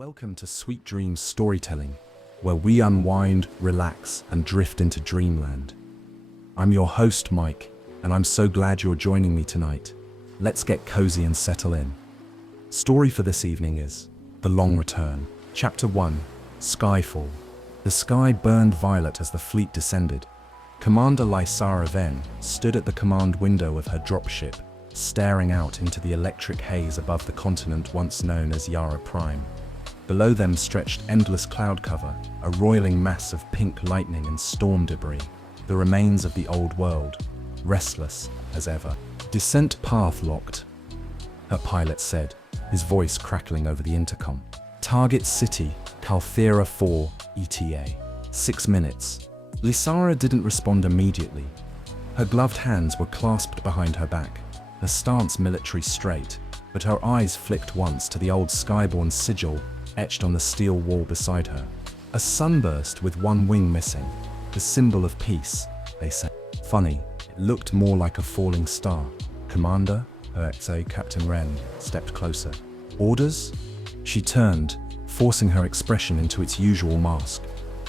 Welcome to Sweet Dreams Storytelling, where we unwind, relax, and drift into dreamland. I'm your host, Mike, and I'm so glad you're joining me tonight. Let's get cozy and settle in. Story for this evening is The Long Return. Chapter 1, Skyfall. The sky burned violet as the fleet descended. Commander Lysara Venn stood at the command window of her dropship, staring out into the electric haze above the continent once known as Yara Prime. Below them stretched endless cloud cover, a roiling mass of pink lightning and storm debris, the remains of the old world, restless as ever. Descent path locked, her pilot said, his voice crackling over the intercom. Target city, Calthera 4, ETA. 6 minutes. Lysara didn't respond immediately. Her gloved hands were clasped behind her back, her stance military straight, but her eyes flicked once to the old skyborn sigil etched on the steel wall beside her. A sunburst with one wing missing, the symbol of peace, they said. Funny, it looked more like a falling star. Commander, her XA Captain Wren, stepped closer. Orders? She turned, forcing her expression into its usual mask.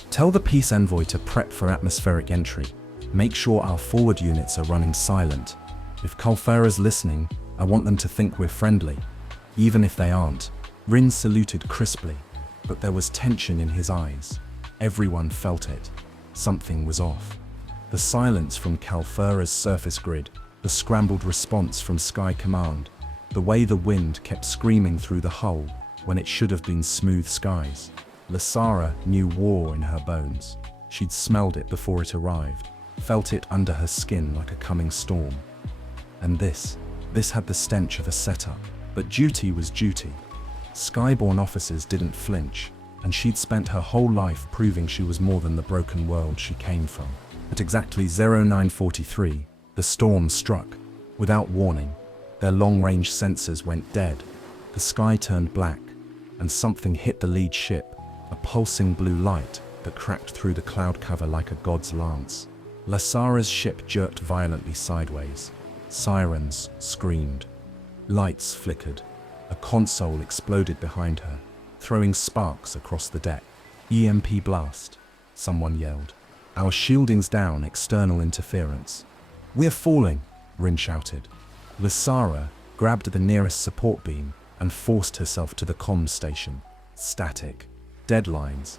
Tell the peace envoy to prep for atmospheric entry. Make sure our forward units are running silent. If Calthera's listening, I want them to think we're friendly, even if they aren't. Rin saluted crisply, but there was tension in his eyes. Everyone felt it. Something was off. The silence from Calthera's surface grid, the scrambled response from Sky Command, the way the wind kept screaming through the hull when it should have been smooth skies. Lysara knew war in her bones. She'd smelled it before it arrived, felt it under her skin like a coming storm. And this had the stench of a setup. But duty was duty. Skyborn officers didn't flinch, and she'd spent her whole life proving she was more than the broken world she came from. At exactly 0943, the storm struck. Without warning, their long-range sensors went dead. The sky turned black, and something hit the lead ship, a pulsing blue light that cracked through the cloud cover like a god's lance. Lysara's ship jerked violently sideways. Sirens screamed. Lights flickered. A console exploded behind her, throwing sparks across the deck. EMP blast, someone yelled. Our shielding's down, external interference. We're falling, Rin shouted. Lysara grabbed the nearest support beam and forced herself to the comms station. Static. Deadlines.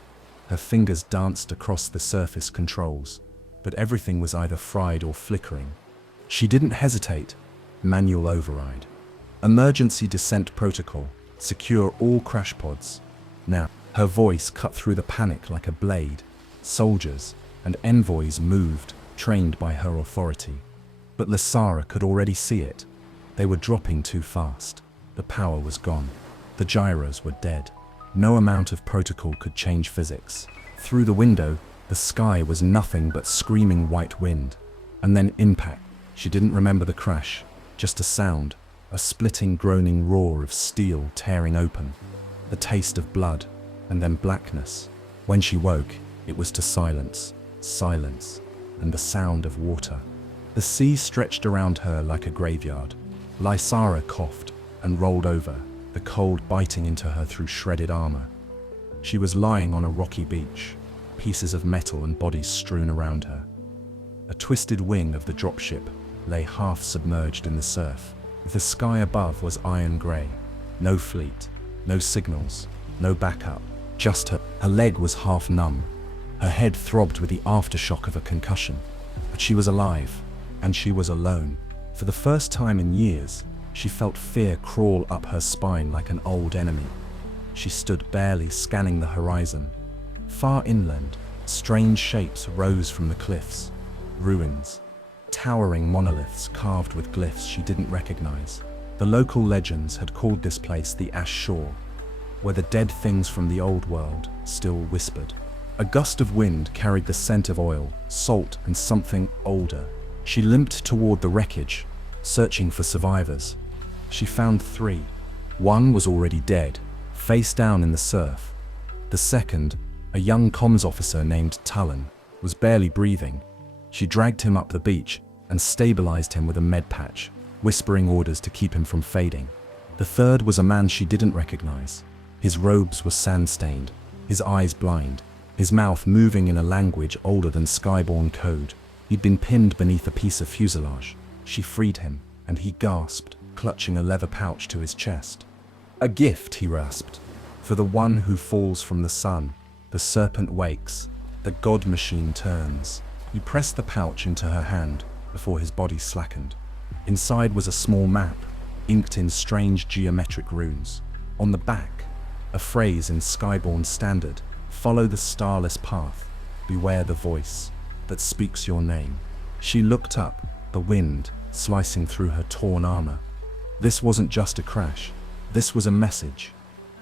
Her fingers danced across the surface controls, but everything was either fried or flickering. She didn't hesitate. Manual override. Emergency descent protocol. Secure all crash pods. Now. Her voice cut through the panic like a blade. Soldiers and envoys moved, trained by her authority. But Lysara could already see it. They were dropping too fast. The power was gone. The gyros were dead. No amount of protocol could change physics. Through the window, the sky was nothing but screaming white wind. And then impact. She didn't remember the crash, just a sound, a splitting, groaning roar of steel tearing open, the taste of blood, and then blackness. When she woke, it was to silence, and the sound of water. The sea stretched around her like a graveyard. Lysara coughed and rolled over, the cold biting into her through shredded armor. She was lying on a rocky beach, pieces of metal and bodies strewn around her. A twisted wing of the dropship lay half submerged in the surf. The sky above was iron grey. No fleet, no signals, no backup, just her. Her leg was half numb. Her head throbbed with the aftershock of a concussion. But she was alive, and she was alone. For the first time in years, she felt fear crawl up her spine like an old enemy. She stood barely, scanning the horizon. Far inland, strange shapes rose from the cliffs. Ruins. Towering monoliths carved with glyphs she didn't recognize. The local legends had called this place the Ash Shore, where the dead things from the old world still whispered. A gust of wind carried the scent of oil, salt, and something older. She limped toward the wreckage, searching for survivors. She found 3. One was already dead, face down in the surf. The second, a young comms officer named Talon, was barely breathing. She dragged him up the beach and stabilized him with a med patch, whispering orders to keep him from fading. The third was a man she didn't recognize. His robes were sand-stained, his eyes blind, his mouth moving in a language older than Skyborn code. He'd been pinned beneath a piece of fuselage. She freed him, and he gasped, clutching a leather pouch to his chest. "A gift," he rasped. "For the one who falls from the sun. The serpent wakes, the god machine turns." He pressed the pouch into her hand before his body slackened. Inside was a small map, inked in strange geometric runes. On the back, a phrase in Skyborn standard: "Follow the starless path, beware the voice that speaks your name." She looked up, the wind slicing through her torn armor. This wasn't just a crash, this was a message,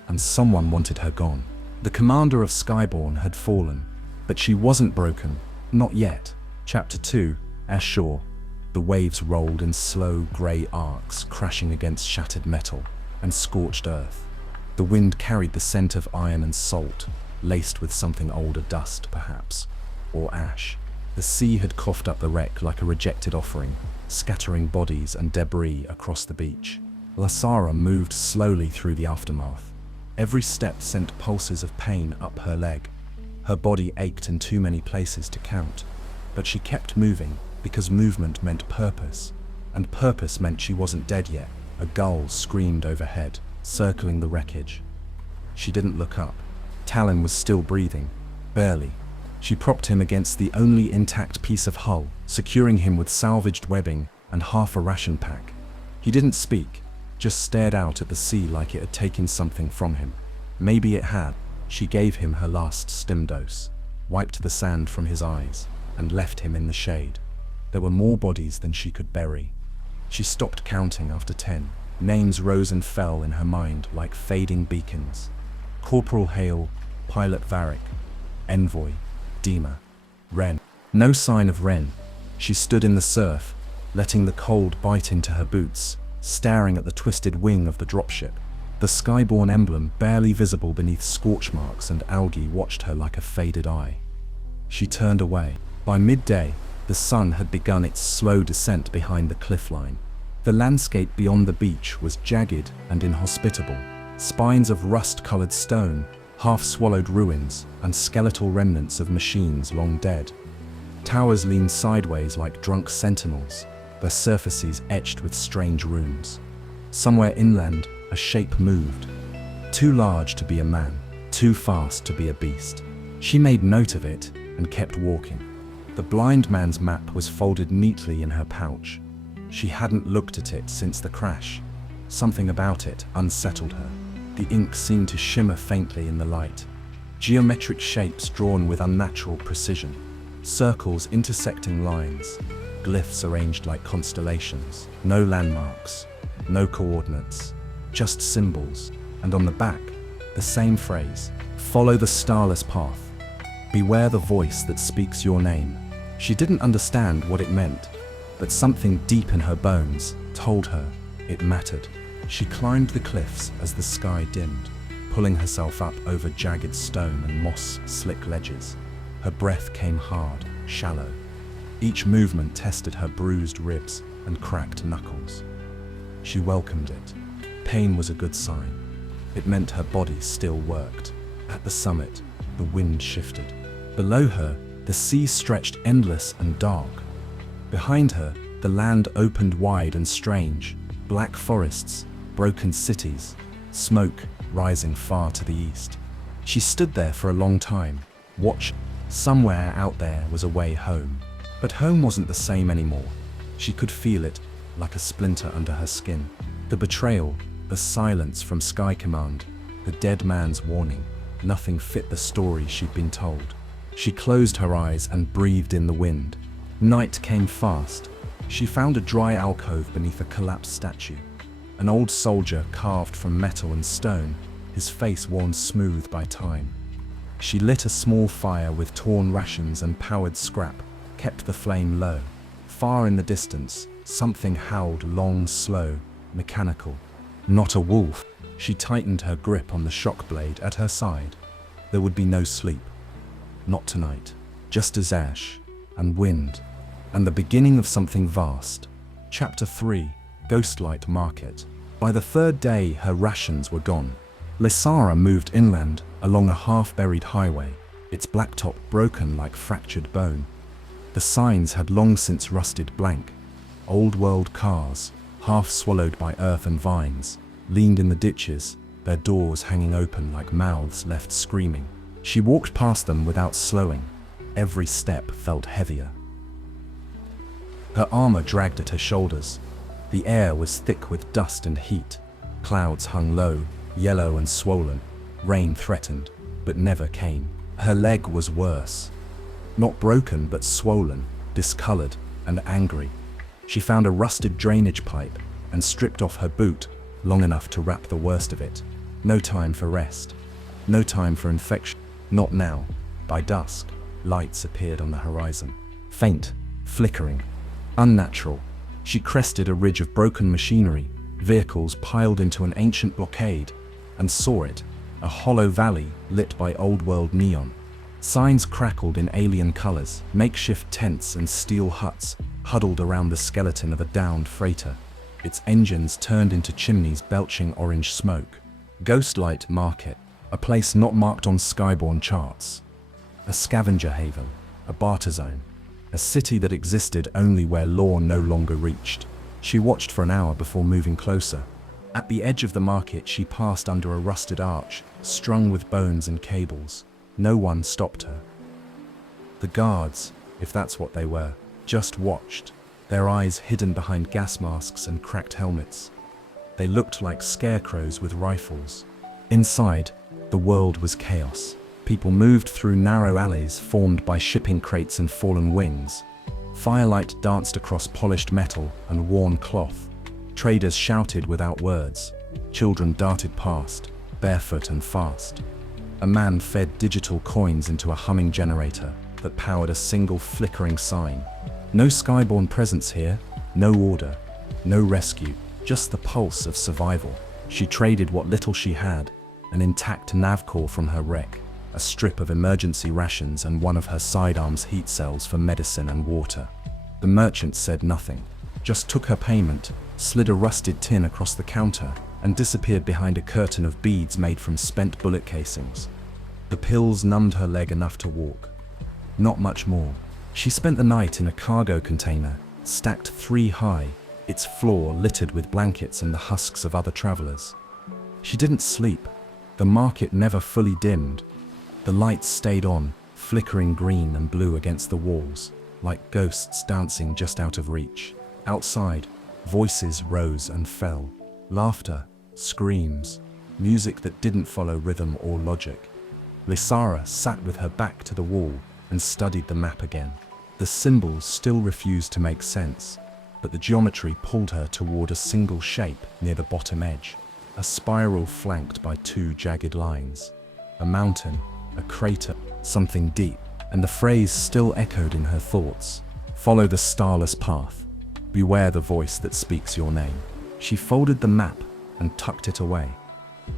and someone wanted her gone. The commander of Skyborn had fallen, but she wasn't broken, not yet. Chapter 2, Ashore. The waves rolled in slow, grey arcs, crashing against shattered metal and scorched earth. The wind carried the scent of iron and salt, laced with something older, dust perhaps, or ash. The sea had coughed up the wreck like a rejected offering, scattering bodies and debris across the beach. Lasara moved slowly through the aftermath. Every step sent pulses of pain up her leg. Her body ached in too many places to count, but she kept moving because movement meant purpose, and purpose meant she wasn't dead yet. A gull screamed overhead, circling the wreckage. She didn't look up. Talon was still breathing, barely. She propped him against the only intact piece of hull, securing him with salvaged webbing and half a ration pack. He didn't speak, just stared out at the sea like it had taken something from him. Maybe it had. She gave him her last stim dose, wiped the sand from his eyes, and left him in the shade. There were more bodies than she could bury. She stopped counting after 10. Names rose and fell in her mind like fading beacons. Corporal Hale, Pilot Varric, Envoy, Dima, Ren. No sign of Ren. She stood in the surf, letting the cold bite into her boots, staring at the twisted wing of the dropship. The Skyborn emblem, barely visible beneath scorch marks and algae, watched her like a faded eye. She turned away. By midday, the sun had begun its slow descent behind the cliffline. The landscape beyond the beach was jagged and inhospitable. Spines of rust-colored stone, half-swallowed ruins, and skeletal remnants of machines long dead. Towers leaned sideways like drunk sentinels, their surfaces etched with strange runes. Somewhere inland, a shape moved. Too large to be a man, too fast to be a beast. She made note of it and kept walking. The blind man's map was folded neatly in her pouch. She hadn't looked at it since the crash. Something about it unsettled her. The ink seemed to shimmer faintly in the light. Geometric shapes drawn with unnatural precision. Circles intersecting lines. Glyphs arranged like constellations. No landmarks. No coordinates. Just symbols. And on the back, the same phrase. Follow the starless path. Beware the voice that speaks your name. She didn't understand what it meant, but something deep in her bones told her it mattered. She climbed the cliffs as the sky dimmed, pulling herself up over jagged stone and moss-slick ledges. Her breath came hard, shallow. Each movement tested her bruised ribs and cracked knuckles. She welcomed it. Pain was a good sign. It meant her body still worked. At the summit, the wind shifted. Below her, the sea stretched endless and dark. Behind her, the land opened wide and strange. Black forests, broken cities, smoke rising far to the east. She stood there for a long time, watching. Somewhere out there was a way home. But home wasn't the same anymore. She could feel it, like a splinter under her skin. The betrayal, the silence from Sky Command, the dead man's warning. Nothing fit the story she'd been told. She closed her eyes and breathed in the wind. Night came fast. She found a dry alcove beneath a collapsed statue. An old soldier carved from metal and stone, his face worn smooth by time. She lit a small fire with torn rations and powered scrap, kept the flame low. Far in the distance, something howled long, slow, mechanical. Not a wolf. She tightened her grip on the shock blade at her side. There would be no sleep. Not tonight. Just as ash and wind and the beginning of something vast. Chapter 3, Ghostlight Market. By the third day, her rations were gone. Lysara moved inland along a half-buried highway, its blacktop broken like fractured bone. The signs had long since rusted blank. Old-world cars, half swallowed by earth and vines, leaned in the ditches, their doors hanging open like mouths left screaming. She walked past them without slowing. Every step felt heavier. Her armor dragged at her shoulders. The air was thick with dust and heat. Clouds hung low, yellow and swollen. Rain threatened, but never came. Her leg was worse. Not broken, but swollen, discolored, and angry. She found a rusted drainage pipe and stripped off her boot, long enough to wrap the worst of it. No time for rest. No time for infection. Not now. By dusk, lights appeared on the horizon. Faint, flickering, unnatural. She crested a ridge of broken machinery, vehicles piled into an ancient blockade, and saw it, a hollow valley lit by old-world neon. Signs crackled in alien colors, makeshift tents and steel huts huddled around the skeleton of a downed freighter. Its engines turned into chimneys belching orange smoke. Ghostlight Market, a place not marked on skyborne charts. A scavenger haven, a barter zone, a city that existed only where law no longer reached. She watched for an hour before moving closer. At the edge of the market, she passed under a rusted arch, strung with bones and cables. No one stopped her. The guards, if that's what they were, just watched, their eyes hidden behind gas masks and cracked helmets. They looked like scarecrows with rifles. Inside, the world was chaos. People moved through narrow alleys formed by shipping crates and fallen wings. Firelight danced across polished metal and worn cloth. Traders shouted without words. Children darted past, barefoot and fast. A man fed digital coins into a humming generator that powered a single flickering sign. No skyborne presence here, no order, no rescue, just the pulse of survival. She traded what little she had, an intact navcore from her wreck, a strip of emergency rations and one of her sidearms heat cells for medicine and water. The merchant said nothing, just took her payment, slid a rusted tin across the counter, and disappeared behind a curtain of beads made from spent bullet casings. The pills numbed her leg enough to walk. Not much more. She spent the night in a cargo container, stacked 3 high, its floor littered with blankets and the husks of other travelers. She didn't sleep. The market never fully dimmed. The lights stayed on, flickering green and blue against the walls, like ghosts dancing just out of reach. Outside, voices rose and fell. Laughter, screams, music that didn't follow rhythm or logic. Lysara sat with her back to the wall and studied the map again. The symbols still refused to make sense, but the geometry pulled her toward a single shape near the bottom edge, a spiral flanked by 2 jagged lines. A mountain, a crater, something deep, and the phrase still echoed in her thoughts. Follow the starless path. Beware the voice that speaks your name. She folded the map and tucked it away.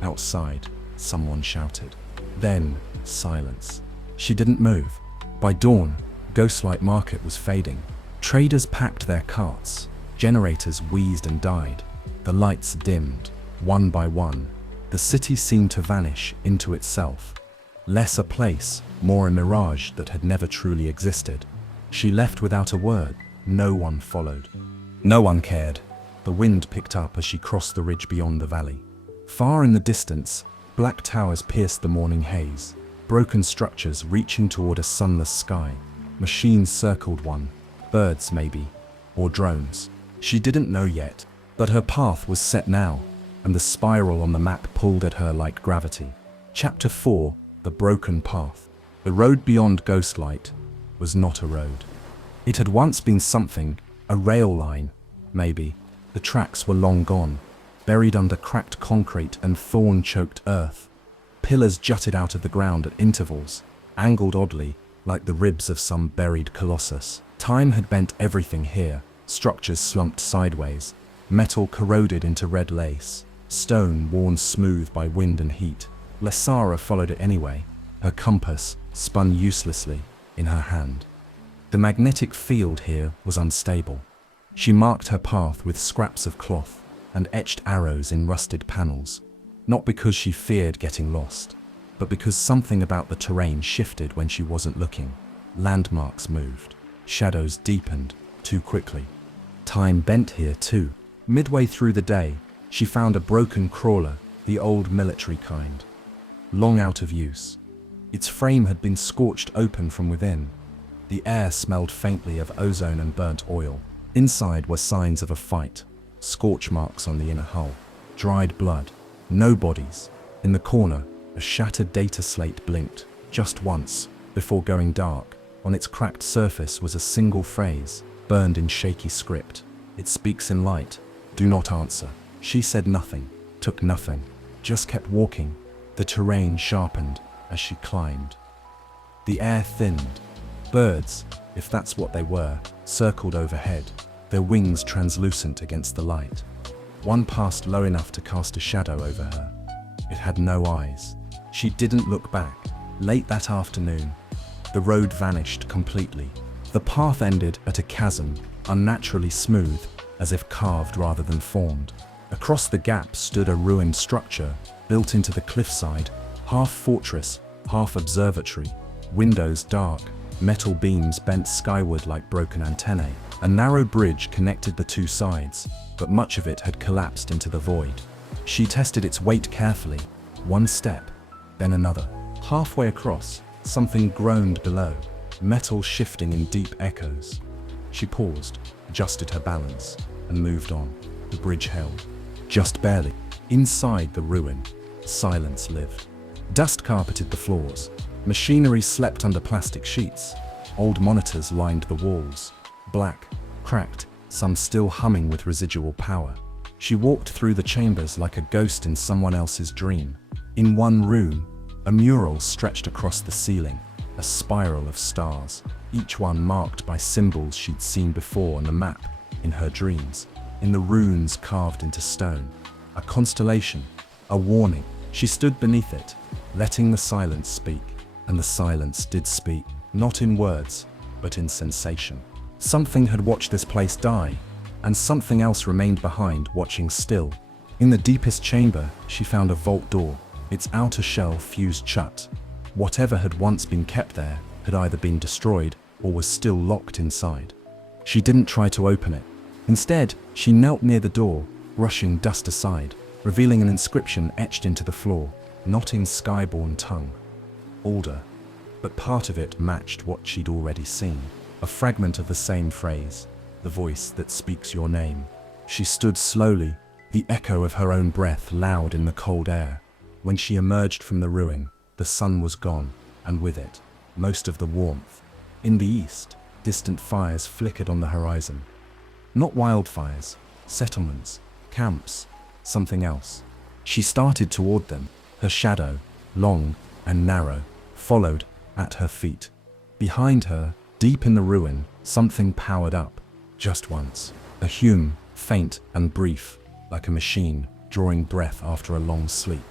Outside, someone shouted. Then, silence. She didn't move. By dawn, Ghostlight Market was fading. Traders packed their carts. Generators wheezed and died. The lights dimmed, one by one. The city seemed to vanish into itself. Less a place, more a mirage that had never truly existed. She left without a word. No one followed. No one cared. The wind picked up as she crossed the ridge beyond the valley. Far in the distance, black towers pierced the morning haze. Broken structures reaching toward a sunless sky. Machines circled one. Birds, maybe. Or drones. She didn't know yet, but her path was set now, and the spiral on the map pulled at her like gravity. Chapter 4. The Broken Path. The road beyond Ghostlight was not a road. It had once been something, a rail line, maybe. The tracks were long gone, buried under cracked concrete and thorn-choked earth. Pillars jutted out of the ground at intervals, angled oddly, like the ribs of some buried colossus. Time had bent everything here. Structures slumped sideways, metal corroded into red lace, stone worn smooth by wind and heat. Lysara followed it anyway, her compass spun uselessly in her hand. The magnetic field here was unstable. She marked her path with scraps of cloth and etched arrows in rusted panels. Not because she feared getting lost, but because something about the terrain shifted when she wasn't looking. Landmarks moved. Shadows deepened too quickly. Time bent here too. Midway through the day, she found a broken crawler, the old military kind. Long out of use. Its frame had been scorched open from within. The air smelled faintly of ozone and burnt oil. Inside were signs of a fight. Scorch marks on the inner hull. Dried blood. No bodies. In the corner, a shattered data slate blinked, just once, before going dark. On its cracked surface was a single phrase, burned in shaky script. It speaks in light. Do not answer. She said nothing, took nothing, just kept walking. The terrain sharpened as she climbed. The air thinned. Birds, if that's what they were, circled overhead, their wings translucent against the light. One passed low enough to cast a shadow over her. It had no eyes. She didn't look back. Late that afternoon, the road vanished completely. The path ended at a chasm, unnaturally smooth, as if carved rather than formed. Across the gap stood a ruined structure, built into the cliffside, half fortress, half observatory. Windows dark, metal beams bent skyward like broken antennae. A narrow bridge connected the two sides, but much of it had collapsed into the void. She tested its weight carefully. One step, then another. Halfway across, something groaned below, metal shifting in deep echoes. She paused, adjusted her balance, and moved on. The bridge held. Just barely. Inside the ruin, silence lived. Dust carpeted the floors. Machinery slept under plastic sheets. Old monitors lined the walls. Black, cracked, some still humming with residual power. She walked through the chambers like a ghost in someone else's dream. In one room, a mural stretched across the ceiling, a spiral of stars, each one marked by symbols she'd seen before on the map, in her dreams, in the runes carved into stone. A constellation, a warning. She stood beneath it, letting the silence speak. And the silence did speak, not in words, but in sensation. Something had watched this place die, and something else remained behind, watching still. In the deepest chamber, she found a vault door, its outer shell fused shut. Whatever had once been kept there had either been destroyed or was still locked inside. She didn't try to open it. Instead, she knelt near the door, brushing dust aside, revealing an inscription etched into the floor, not in skyborn tongue. Older, but part of it matched what she'd already seen. A fragment of the same phrase, the voice that speaks your name. She stood slowly, the echo of her own breath loud in the cold air. When she emerged from the ruin, the sun was gone, and with it, most of the warmth. In the east, distant fires flickered on the horizon. Not wildfires, settlements, camps, something else. She started toward them, her shadow, long and narrow, followed at her feet. Behind her, deep in the ruin, something powered up, just once. A hum, faint and brief, like a machine drawing breath after a long sleep.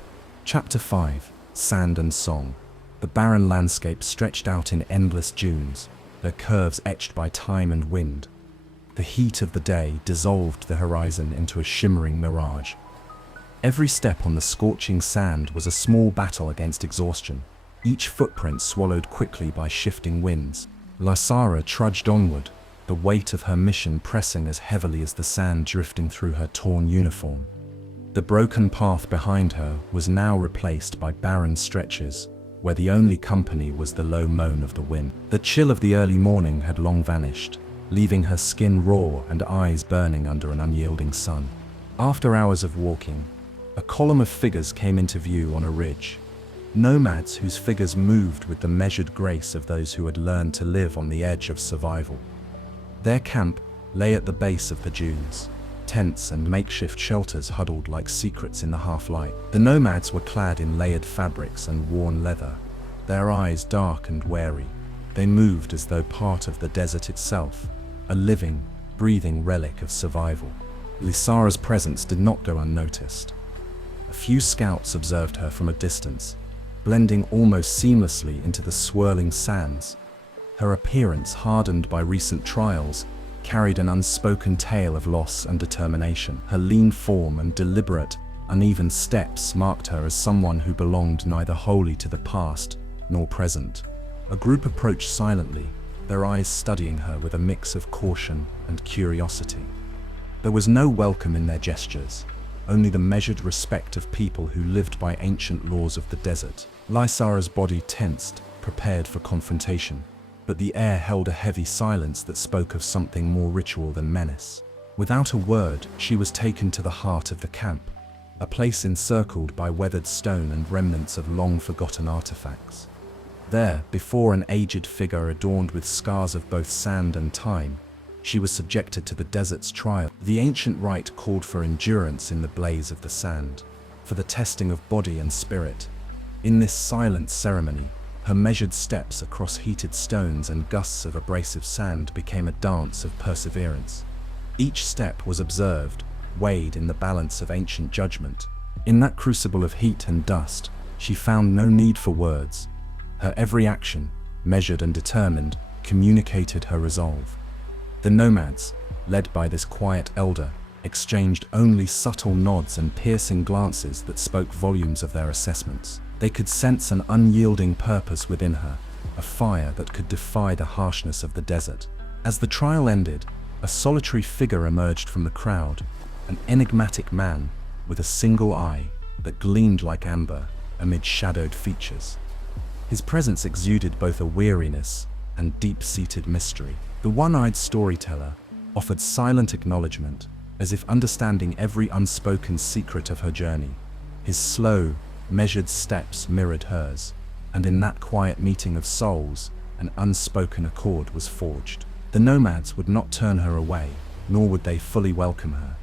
Chapter 5, Sand and Song. The barren landscape stretched out in endless dunes, their curves etched by time and wind. The heat of the day dissolved the horizon into a shimmering mirage. Every step on the scorching sand was a small battle against exhaustion, each footprint swallowed quickly by shifting winds. Lysara trudged onward, the weight of her mission pressing as heavily as the sand drifting through her torn uniform. The broken path behind her was now replaced by barren stretches, where the only company was the low moan of the wind. The chill of the early morning had long vanished, leaving her skin raw and eyes burning under an unyielding sun. After hours of walking, a column of figures came into view on a ridge. Nomads whose figures moved with the measured grace of those who had learned to live on the edge of survival. Their camp lay at the base of the dunes. Tents and makeshift shelters huddled like secrets in the half-light. The nomads were clad in layered fabrics and worn leather, their eyes dark and wary. They moved as though part of the desert itself, a living, breathing relic of survival. Lysara's presence did not go unnoticed. A few scouts observed her from a distance, blending almost seamlessly into the swirling sands. Her appearance, hardened by recent trials, carried an unspoken tale of loss and determination. Her lean form and deliberate, Uneven steps marked her as someone who belonged neither wholly to the past nor present. A group approached silently, their eyes studying her with a mix of caution and curiosity. There was no welcome in their gestures, only the measured respect of people who lived by ancient laws of the desert. Lysara's body tensed, prepared for confrontation, but the air held a heavy silence that spoke of something more ritual than menace. Without a word, she was taken to the heart of the camp, a place encircled by weathered stone and remnants of long-forgotten artifacts. There, before an aged figure adorned with scars of both sand and time, she was subjected to the desert's trial. The ancient rite called for endurance in the blaze of the sand, for the testing of body and spirit. In this silent ceremony, her measured steps across heated stones and gusts of abrasive sand became a dance of perseverance. Each step was observed, weighed in the balance of ancient judgment. In that crucible of heat and dust, she found no need for words. Her every action, measured and determined, communicated her resolve. The nomads, led by this quiet elder, exchanged only subtle nods and piercing glances that spoke volumes of their assessments. They could sense an unyielding purpose within her, a fire that could defy the harshness of the desert. As the trial ended, a solitary figure emerged from the crowd, an enigmatic man with a single eye that gleamed like amber amid shadowed features. His presence exuded both a weariness and deep-seated mystery. The one-eyed storyteller offered silent acknowledgement, as if understanding every unspoken secret of her journey. His slow, measured steps mirrored hers, and in that quiet meeting of souls, an unspoken accord was forged. The nomads would not turn her away, nor would they fully welcome her.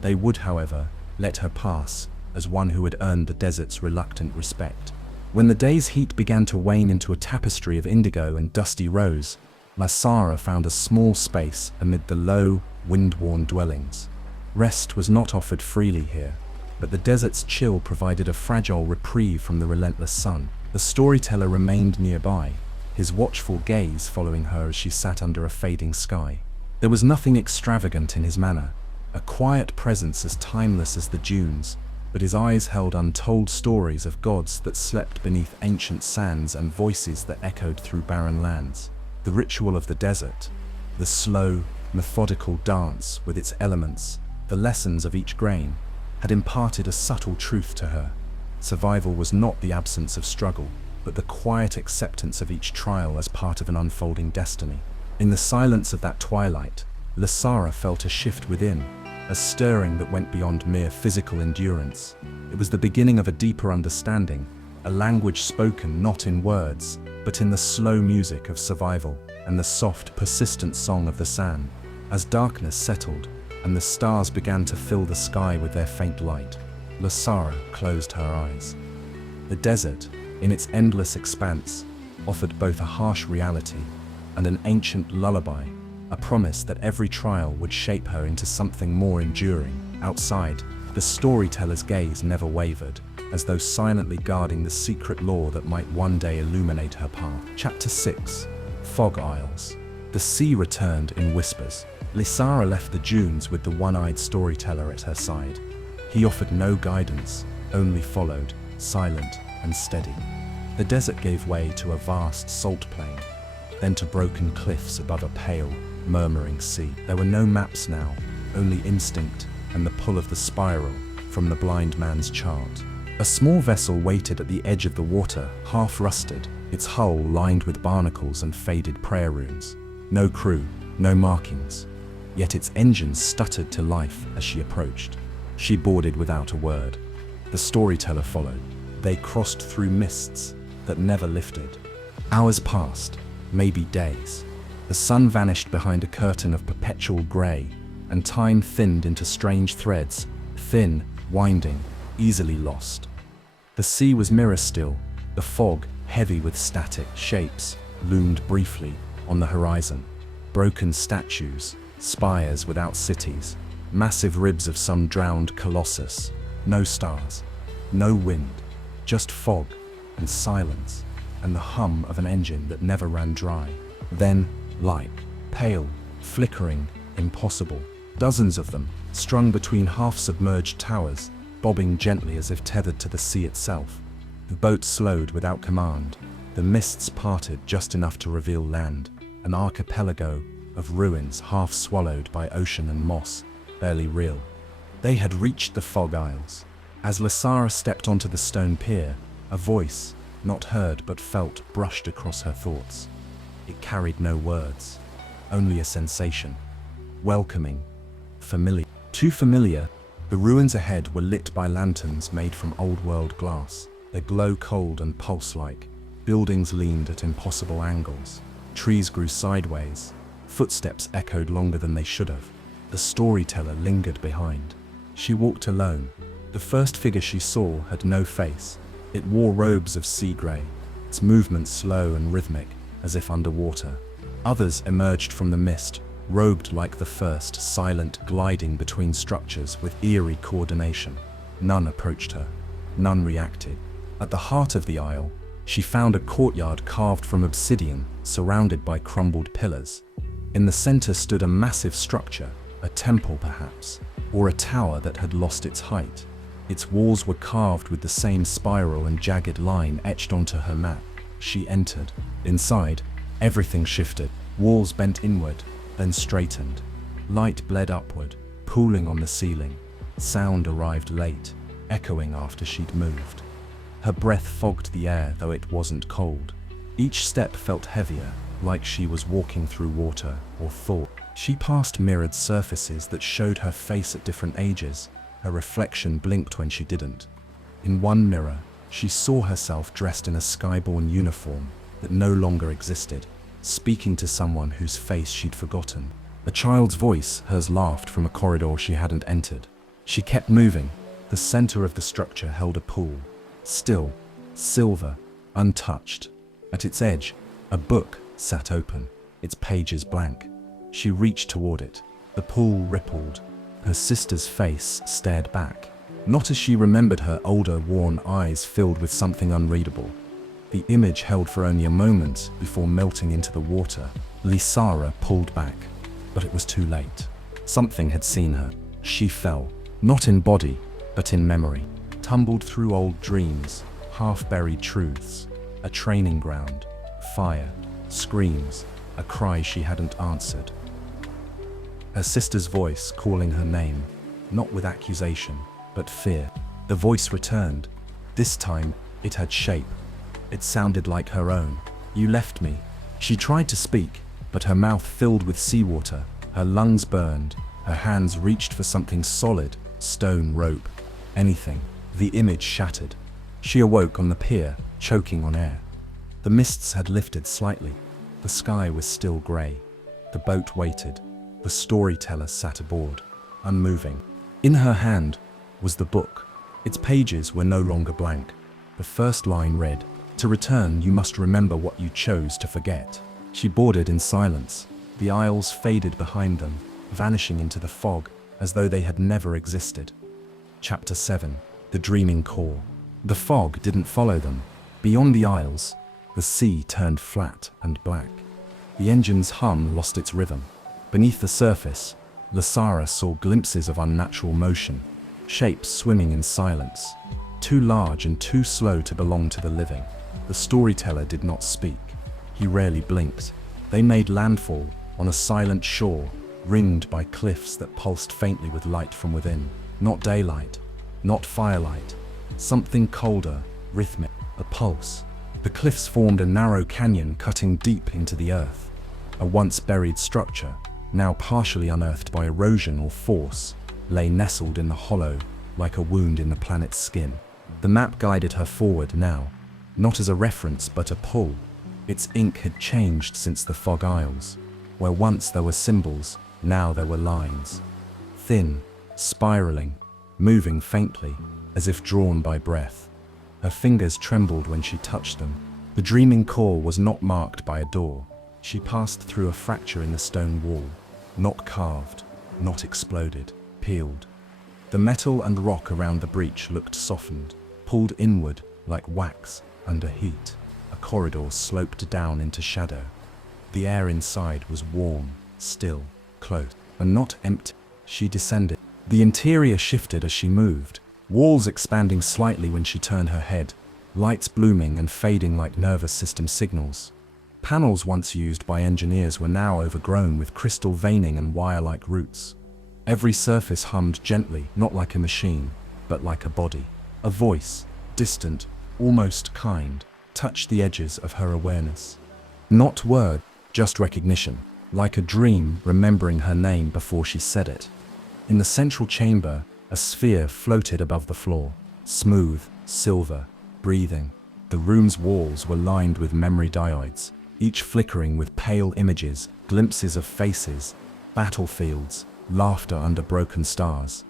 They would, however, let her pass as one who had earned the desert's reluctant respect. When the day's heat began to wane into a tapestry of indigo and dusty rose, Lysara found a small space amid the low, wind-worn dwellings. Rest was not offered freely here, but the desert's chill provided a fragile reprieve from the relentless sun. The storyteller remained nearby, his watchful gaze following her as she sat under a fading sky. There was nothing extravagant in his manner, a quiet presence as timeless as the dunes, but his eyes held untold stories of gods that slept beneath ancient sands and voices that echoed through barren lands. The ritual of the desert, the slow, methodical dance with its elements, the lessons of each grain, had imparted a subtle truth to her. Survival was not the absence of struggle, but the quiet acceptance of each trial as part of an unfolding destiny. In the silence of that twilight, Lysara felt a shift within, a stirring that went beyond mere physical endurance. It was the beginning of a deeper understanding, a language spoken not in words, but in the slow music of survival and the soft, persistent song of the sand. As darkness settled and the stars began to fill the sky with their faint light, Lysara closed her eyes. The desert, in its endless expanse, offered both a harsh reality and an ancient lullaby, a promise that every trial would shape her into something more enduring. Outside, the storyteller's gaze never wavered, as though silently guarding the secret law that might one day illuminate her path. Chapter 6. Fog Isles. The sea returned in whispers. Lysara left the dunes with the one-eyed storyteller at her side. He offered no guidance, only followed, silent and steady. The desert gave way to a vast salt plain, then to broken cliffs above a pale, murmuring sea. There were no maps now, only instinct and the pull of the spiral from the blind man's chart. A small vessel waited at the edge of the water, half rusted, its hull lined with barnacles and faded prayer runes. No crew, no markings, yet its engines stuttered to life as she approached. She boarded without a word. The storyteller followed. They crossed through mists that never lifted. Hours passed, maybe days. The sun vanished behind a curtain of perpetual grey, and time thinned into strange threads, thin, winding, easily lost. The sea was mirror still, the fog, heavy with static shapes, loomed briefly on the horizon. Broken statues, spires without cities, massive ribs of some drowned colossus. No stars, no wind, just fog and silence, and the hum of an engine that never ran dry. Then, light, pale, flickering, impossible. Dozens of them, strung between half-submerged towers, bobbing gently as if tethered to the sea itself. The boat slowed without command. The mists parted just enough to reveal land, an archipelago of ruins half swallowed by ocean and moss, barely real. They had reached the Fog Isles. As Lasara stepped onto the stone pier, a voice, not heard but felt, brushed across her thoughts. It carried no words, only a sensation. Welcoming, familiar. Too familiar. The ruins ahead were lit by lanterns made from old-world glass, their glow cold and pulse-like. Buildings leaned at impossible angles. Trees grew sideways. Footsteps echoed longer than they should have. The storyteller lingered behind. She walked alone. The first figure she saw had no face. It wore robes of sea grey, its movements slow and rhythmic, as if underwater. Others emerged from the mist, robed like the first, silent, gliding between structures with eerie coordination. None approached her. None reacted. At the heart of the isle, she found a courtyard carved from obsidian, surrounded by crumbled pillars. In the center stood a massive structure, a temple perhaps, or a tower that had lost its height. Its walls were carved with the same spiral and jagged line etched onto her map. She entered. Inside, everything shifted. Walls bent inward, then straightened. Light bled upward, pooling on the ceiling. Sound arrived late, echoing after she'd moved. Her breath fogged the air, though it wasn't cold. Each step felt heavier, like she was walking through water or thought. She passed mirrored surfaces that showed her face at different ages. Her reflection blinked when she didn't. In one mirror, she saw herself dressed in a skyborn uniform that no longer existed, speaking to someone whose face she'd forgotten. A child's voice, hers, laughed from a corridor she hadn't entered. She kept moving. The center of the structure held a pool. Still, silver, untouched. At its edge, a book sat open, its pages blank. She reached toward it. The pool rippled. Her sister's face stared back. Not as she remembered, her older, worn eyes filled with something unreadable. The image held for only a moment before melting into the water. Lisara pulled back, but it was too late. Something had seen her. She fell, not in body, but in memory. Tumbled through old dreams, half-buried truths. A training ground, fire, screams, a cry she hadn't answered. Her sister's voice calling her name, not with accusation, but fear. The voice returned. This time, it had shape. It sounded like her own. "You left me." She tried to speak, but her mouth filled with seawater. Her lungs burned. Her hands reached for something solid, stone, rope, anything. The image shattered. She awoke on the pier, choking on air. The mists had lifted slightly. The sky was still grey. The boat waited. The storyteller sat aboard, unmoving. In her hand was the book. Its pages were no longer blank. The first line read, "To return, you must remember what you chose to forget." She boarded in silence. The isles faded behind them, vanishing into the fog as though they had never existed. Chapter 7. The Dreaming Core. The fog didn't follow them. Beyond the isles, the sea turned flat and black. The engine's hum lost its rhythm. Beneath the surface, Lasara saw glimpses of unnatural motion, shapes swimming in silence, too large and too slow to belong to the living. The storyteller did not speak. He rarely blinked. They made landfall on a silent shore, ringed by cliffs that pulsed faintly with light from within. Not daylight, not firelight, something colder, rhythmic, a pulse. The cliffs formed a narrow canyon cutting deep into the earth. A once buried structure, now partially unearthed by erosion or force, lay nestled in the hollow like a wound in the planet's skin. The map guided her forward now, not as a reference but a pull. Its ink had changed since the Fog Isles. Where once there were symbols, now there were lines. Thin, spiraling, moving faintly, as if drawn by breath. Her fingers trembled when she touched them. The dreaming core was not marked by a door. She passed through a fracture in the stone wall, not carved, not exploded, peeled. The metal and rock around the breach looked softened, pulled inward like wax under heat. A corridor sloped down into shadow. The air inside was warm, still, close, and not empty. She descended. The interior shifted as she moved. walls expanding slightly when she turned her head, lights blooming and fading like nervous system signals. Panels once used by engineers were now overgrown with crystal veining and wire-like roots. Every surface hummed gently, not like a machine, but like a body. A voice, distant, almost kind, touched the edges of her awareness. Not word, just recognition, like a dream remembering her name before she said it. In the central chamber, a sphere floated above the floor, smooth, silver, breathing. The room's walls were lined with memory diodes, each flickering with pale images, glimpses of faces, battlefields, laughter under broken stars.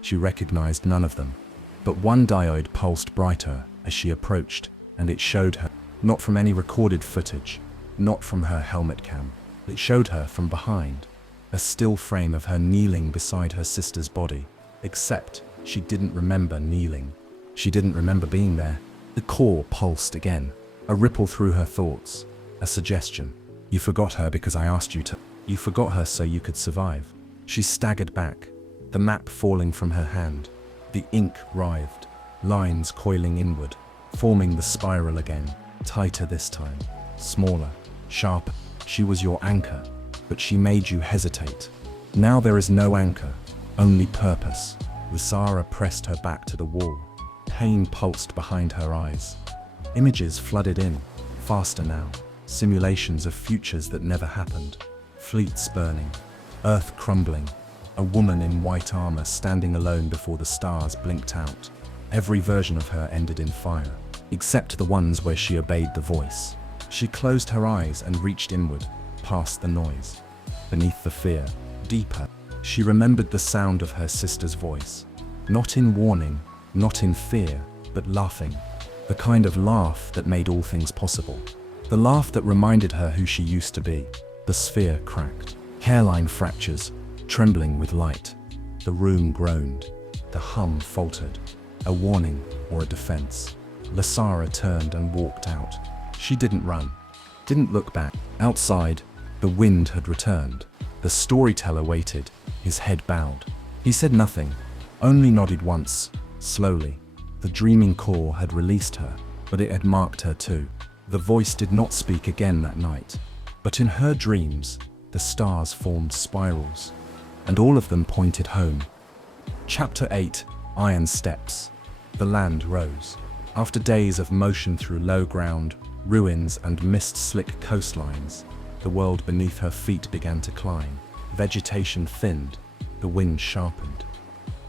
She recognized none of them, but one diode pulsed brighter as she approached, and it showed her, not from any recorded footage, not from her helmet cam. It showed her from behind, a still frame of her kneeling beside her sister's body, except she didn't remember kneeling. She didn't remember being there. The core pulsed again, a ripple through her thoughts, a suggestion. You forgot her because I asked you to. You forgot her so you could survive. She staggered back, the map falling from her hand. The ink writhed, lines coiling inward, forming the spiral again, tighter this time, smaller, sharper. She was your anchor, but she made you hesitate. Now there is no anchor, only purpose. Lasara pressed her back to the wall. Pain pulsed behind her eyes. Images flooded in, faster now. Simulations of futures that never happened. Fleets burning, Earth crumbling. A woman in white armor standing alone before the stars blinked out. Every version of her ended in fire, except the ones where she obeyed the voice. She closed her eyes and reached inward, past the noise. Beneath the fear, deeper, she remembered the sound of her sister's voice. Not in warning, not in fear, but laughing. The kind of laugh that made all things possible. The laugh that reminded her who she used to be. The sphere cracked. Hairline fractures, trembling with light. The room groaned. The hum faltered. A warning or a defense. Lasara turned and walked out. She didn't run, didn't look back. Outside, the wind had returned. The storyteller waited, his head bowed. He said nothing, only nodded once, slowly. The dreaming core had released her, but it had marked her too. The voice did not speak again that night, but in her dreams, the stars formed spirals, and all of them pointed home. Chapter 8, Iron Steps. The land rose. After days of motion through low ground, ruins and mist-slick coastlines, the world beneath her feet began to climb. Vegetation thinned, the wind sharpened.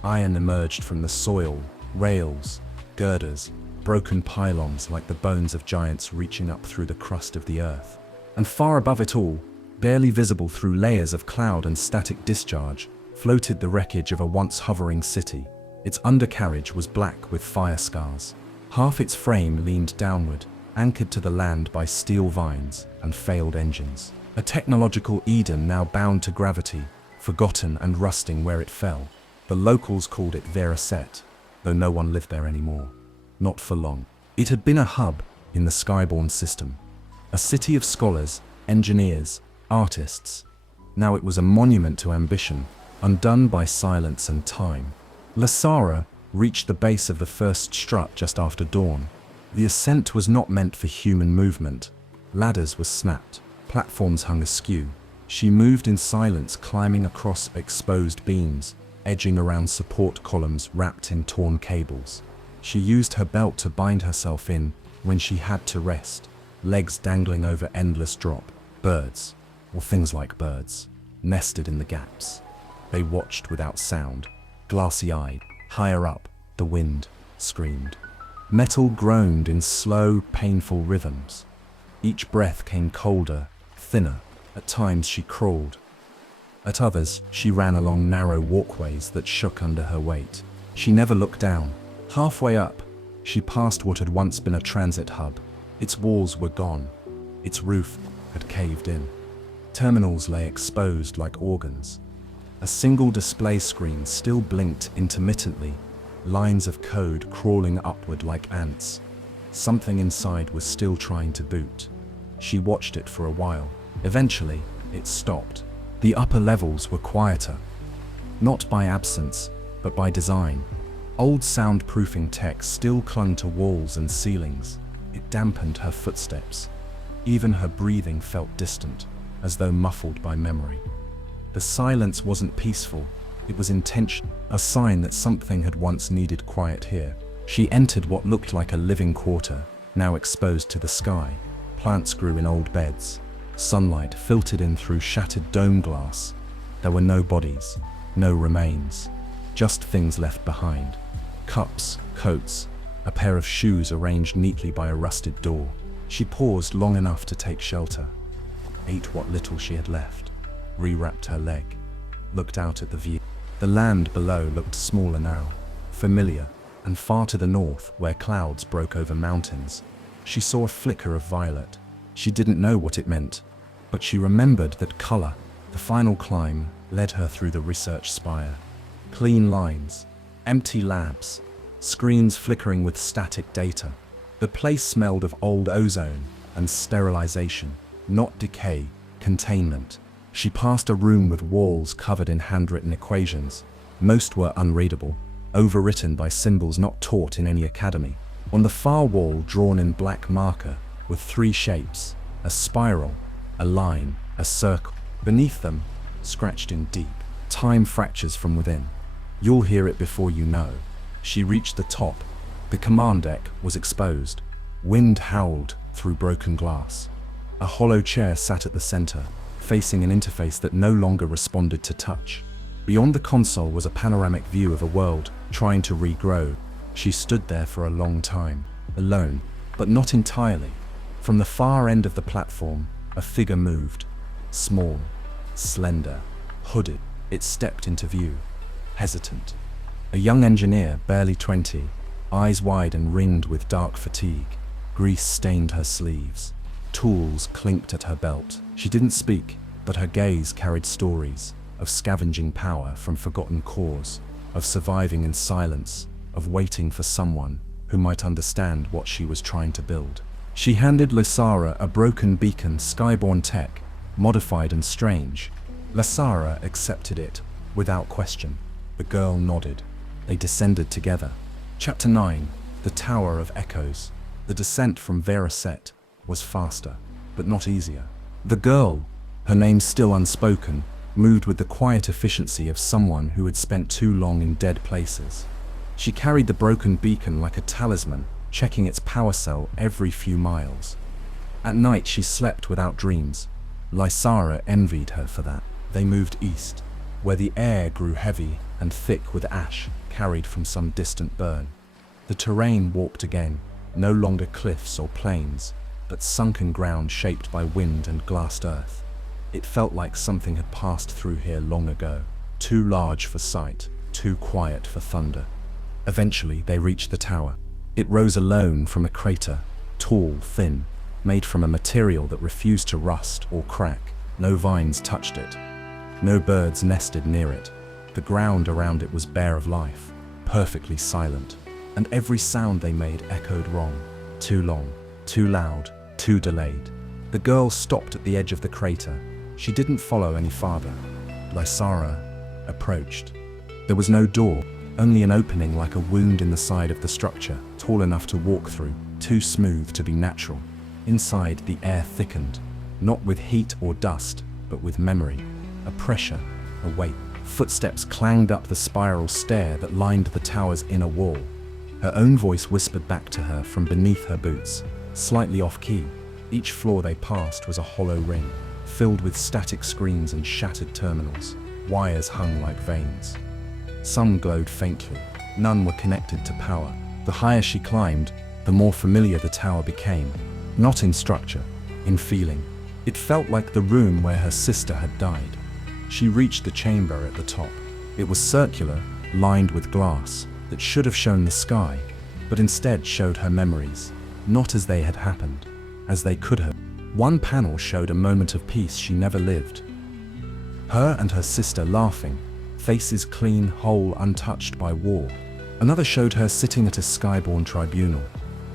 Iron emerged from the soil, rails, girders, broken pylons like the bones of giants reaching up through the crust of the earth. And far above it all, barely visible through layers of cloud and static discharge, floated the wreckage of a once hovering city. Its undercarriage was black with fire scars. Half its frame leaned downward, anchored to the land by steel vines and failed engines. A technological Eden now bound to gravity, forgotten and rusting where it fell. The locals called it Veraset, though no one lived there anymore. Not for long. It had been a hub in the Skyborn system. A city of scholars, engineers, artists. Now it was a monument to ambition, undone by silence and time. Lasara reached the base of the first strut just after dawn. The ascent was not meant for human movement. Ladders were snapped, platforms hung askew. She moved in silence, climbing across exposed beams, edging around support columns wrapped in torn cables. She used her belt to bind herself in when she had to rest, legs dangling over endless drop. Birds, or things like birds, nested in the gaps. They watched without sound, glassy-eyed. Higher up, the wind screamed. Metal groaned in slow, painful rhythms. Each breath came colder, thinner. At times she crawled. At others, she ran along narrow walkways that shook under her weight. She never looked down. Halfway up, she passed what had once been a transit hub. Its walls were gone. Its roof had caved in. Terminals lay exposed like organs. A single display screen still blinked intermittently, lines of code crawling upward like ants. Something inside was still trying to boot. She watched it for a while. Eventually, it stopped. The upper levels were quieter. Not by absence, but by design. Old soundproofing tech still clung to walls and ceilings. It dampened her footsteps. Even her breathing felt distant, as though muffled by memory. The silence wasn't peaceful, it was intentional, a sign that something had once needed quiet here. She entered what looked like a living quarter, now exposed to the sky. Plants grew in old beds. Sunlight filtered in through shattered dome glass. There were no bodies, no remains, just things left behind. Cups, coats, a pair of shoes arranged neatly by a rusted door. She paused long enough to take shelter, ate what little she had left, rewrapped her leg, looked out at the view. The land below looked smaller now, familiar, and far to the north, where clouds broke over mountains, she saw a flicker of violet. She didn't know what it meant, but she remembered that color, the final climb, led her through the research spire. Clean lines, empty labs, screens flickering with static data. The place smelled of old ozone and sterilization, not decay, containment. She passed a room with walls covered in handwritten equations. Most were unreadable, overwritten by symbols not taught in any academy. On the far wall, drawn in black marker, were three shapes: a spiral, a line, a circle. Beneath them, scratched in deep, time fractures from within. You'll hear it before you know. She reached the top. The command deck was exposed. Wind howled through broken glass. A hollow chair sat at the center, facing an interface that no longer responded to touch. Beyond the console was a panoramic view of a world trying to regrow. She stood there for a long time, alone, but not entirely. From the far end of the platform, a figure moved. Small, slender, hooded. It stepped into view, hesitant. A young engineer, barely 20, eyes wide and ringed with dark fatigue. Grease stained her sleeves. Tools clinked at her belt. She didn't speak, but her gaze carried stories of scavenging power from forgotten cores, of surviving in silence, of waiting for someone who might understand what she was trying to build. She handed Lysara a broken beacon, skyborne tech, modified and strange. Lysara accepted it without question. The girl nodded. They descended together. Chapter 9, The Tower of Echoes. The descent from Veraset was faster, but not easier. The girl, her name still unspoken, moved with the quiet efficiency of someone who had spent too long in dead places. She carried the broken beacon like a talisman, checking its power cell every few miles. At night she slept without dreams. Lysara envied her for that. They moved east, where the air grew heavy and thick with ash carried from some distant burn. The terrain warped again, no longer cliffs or plains, but sunken ground shaped by wind and glassed earth. It felt like something had passed through here long ago, too large for sight, too quiet for thunder. Eventually they reached the tower. It rose alone from a crater, tall, thin, made from a material that refused to rust or crack. No vines touched it. No birds nested near it. The ground around it was bare of life, perfectly silent, and every sound they made echoed wrong, too long, too loud, too delayed. The girl stopped at the edge of the crater. She didn't follow any farther. Lysara approached. There was no door, only an opening like a wound in the side of the structure, tall enough to walk through, too smooth to be natural. Inside, the air thickened, not with heat or dust, but with memory, a pressure, a weight. Footsteps clanged up the spiral stair that lined the tower's inner wall. Her own voice whispered back to her from beneath her boots, slightly off-key. Each floor they passed was a hollow ring, filled with static screens and shattered terminals. Wires hung like veins. Some glowed faintly. None were connected to power. The higher she climbed, the more familiar the tower became. Not in structure, in feeling. It felt like the room where her sister had died. She reached the chamber at the top. It was circular, lined with glass, that should have shown the sky, but instead showed her memories, not as they had happened, as they could have. One panel showed a moment of peace she never lived. Her and her sister laughing, faces clean, whole, untouched by war. Another showed her sitting at a skyborne tribunal,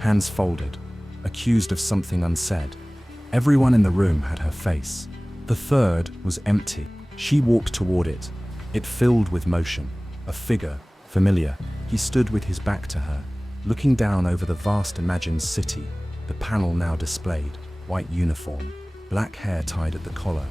hands folded, accused of something unsaid. Everyone in the room had her face. The third was empty. She walked toward it. It filled with motion, a figure, familiar. He stood with his back to her, looking down over the vast imagined city, the panel now displayed, white uniform, black hair tied at the collar.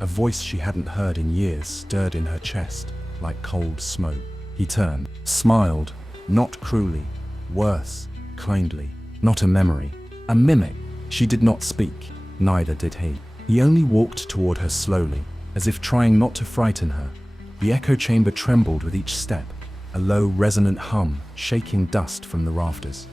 A voice she hadn't heard in years stirred in her chest, like cold smoke. He turned, smiled, not cruelly, worse, kindly. Not a memory, a mimic. She did not speak, neither did he. He only walked toward her slowly, as if trying not to frighten her. The echo chamber trembled with each step, a low, resonant hum shaking dust from the rafters.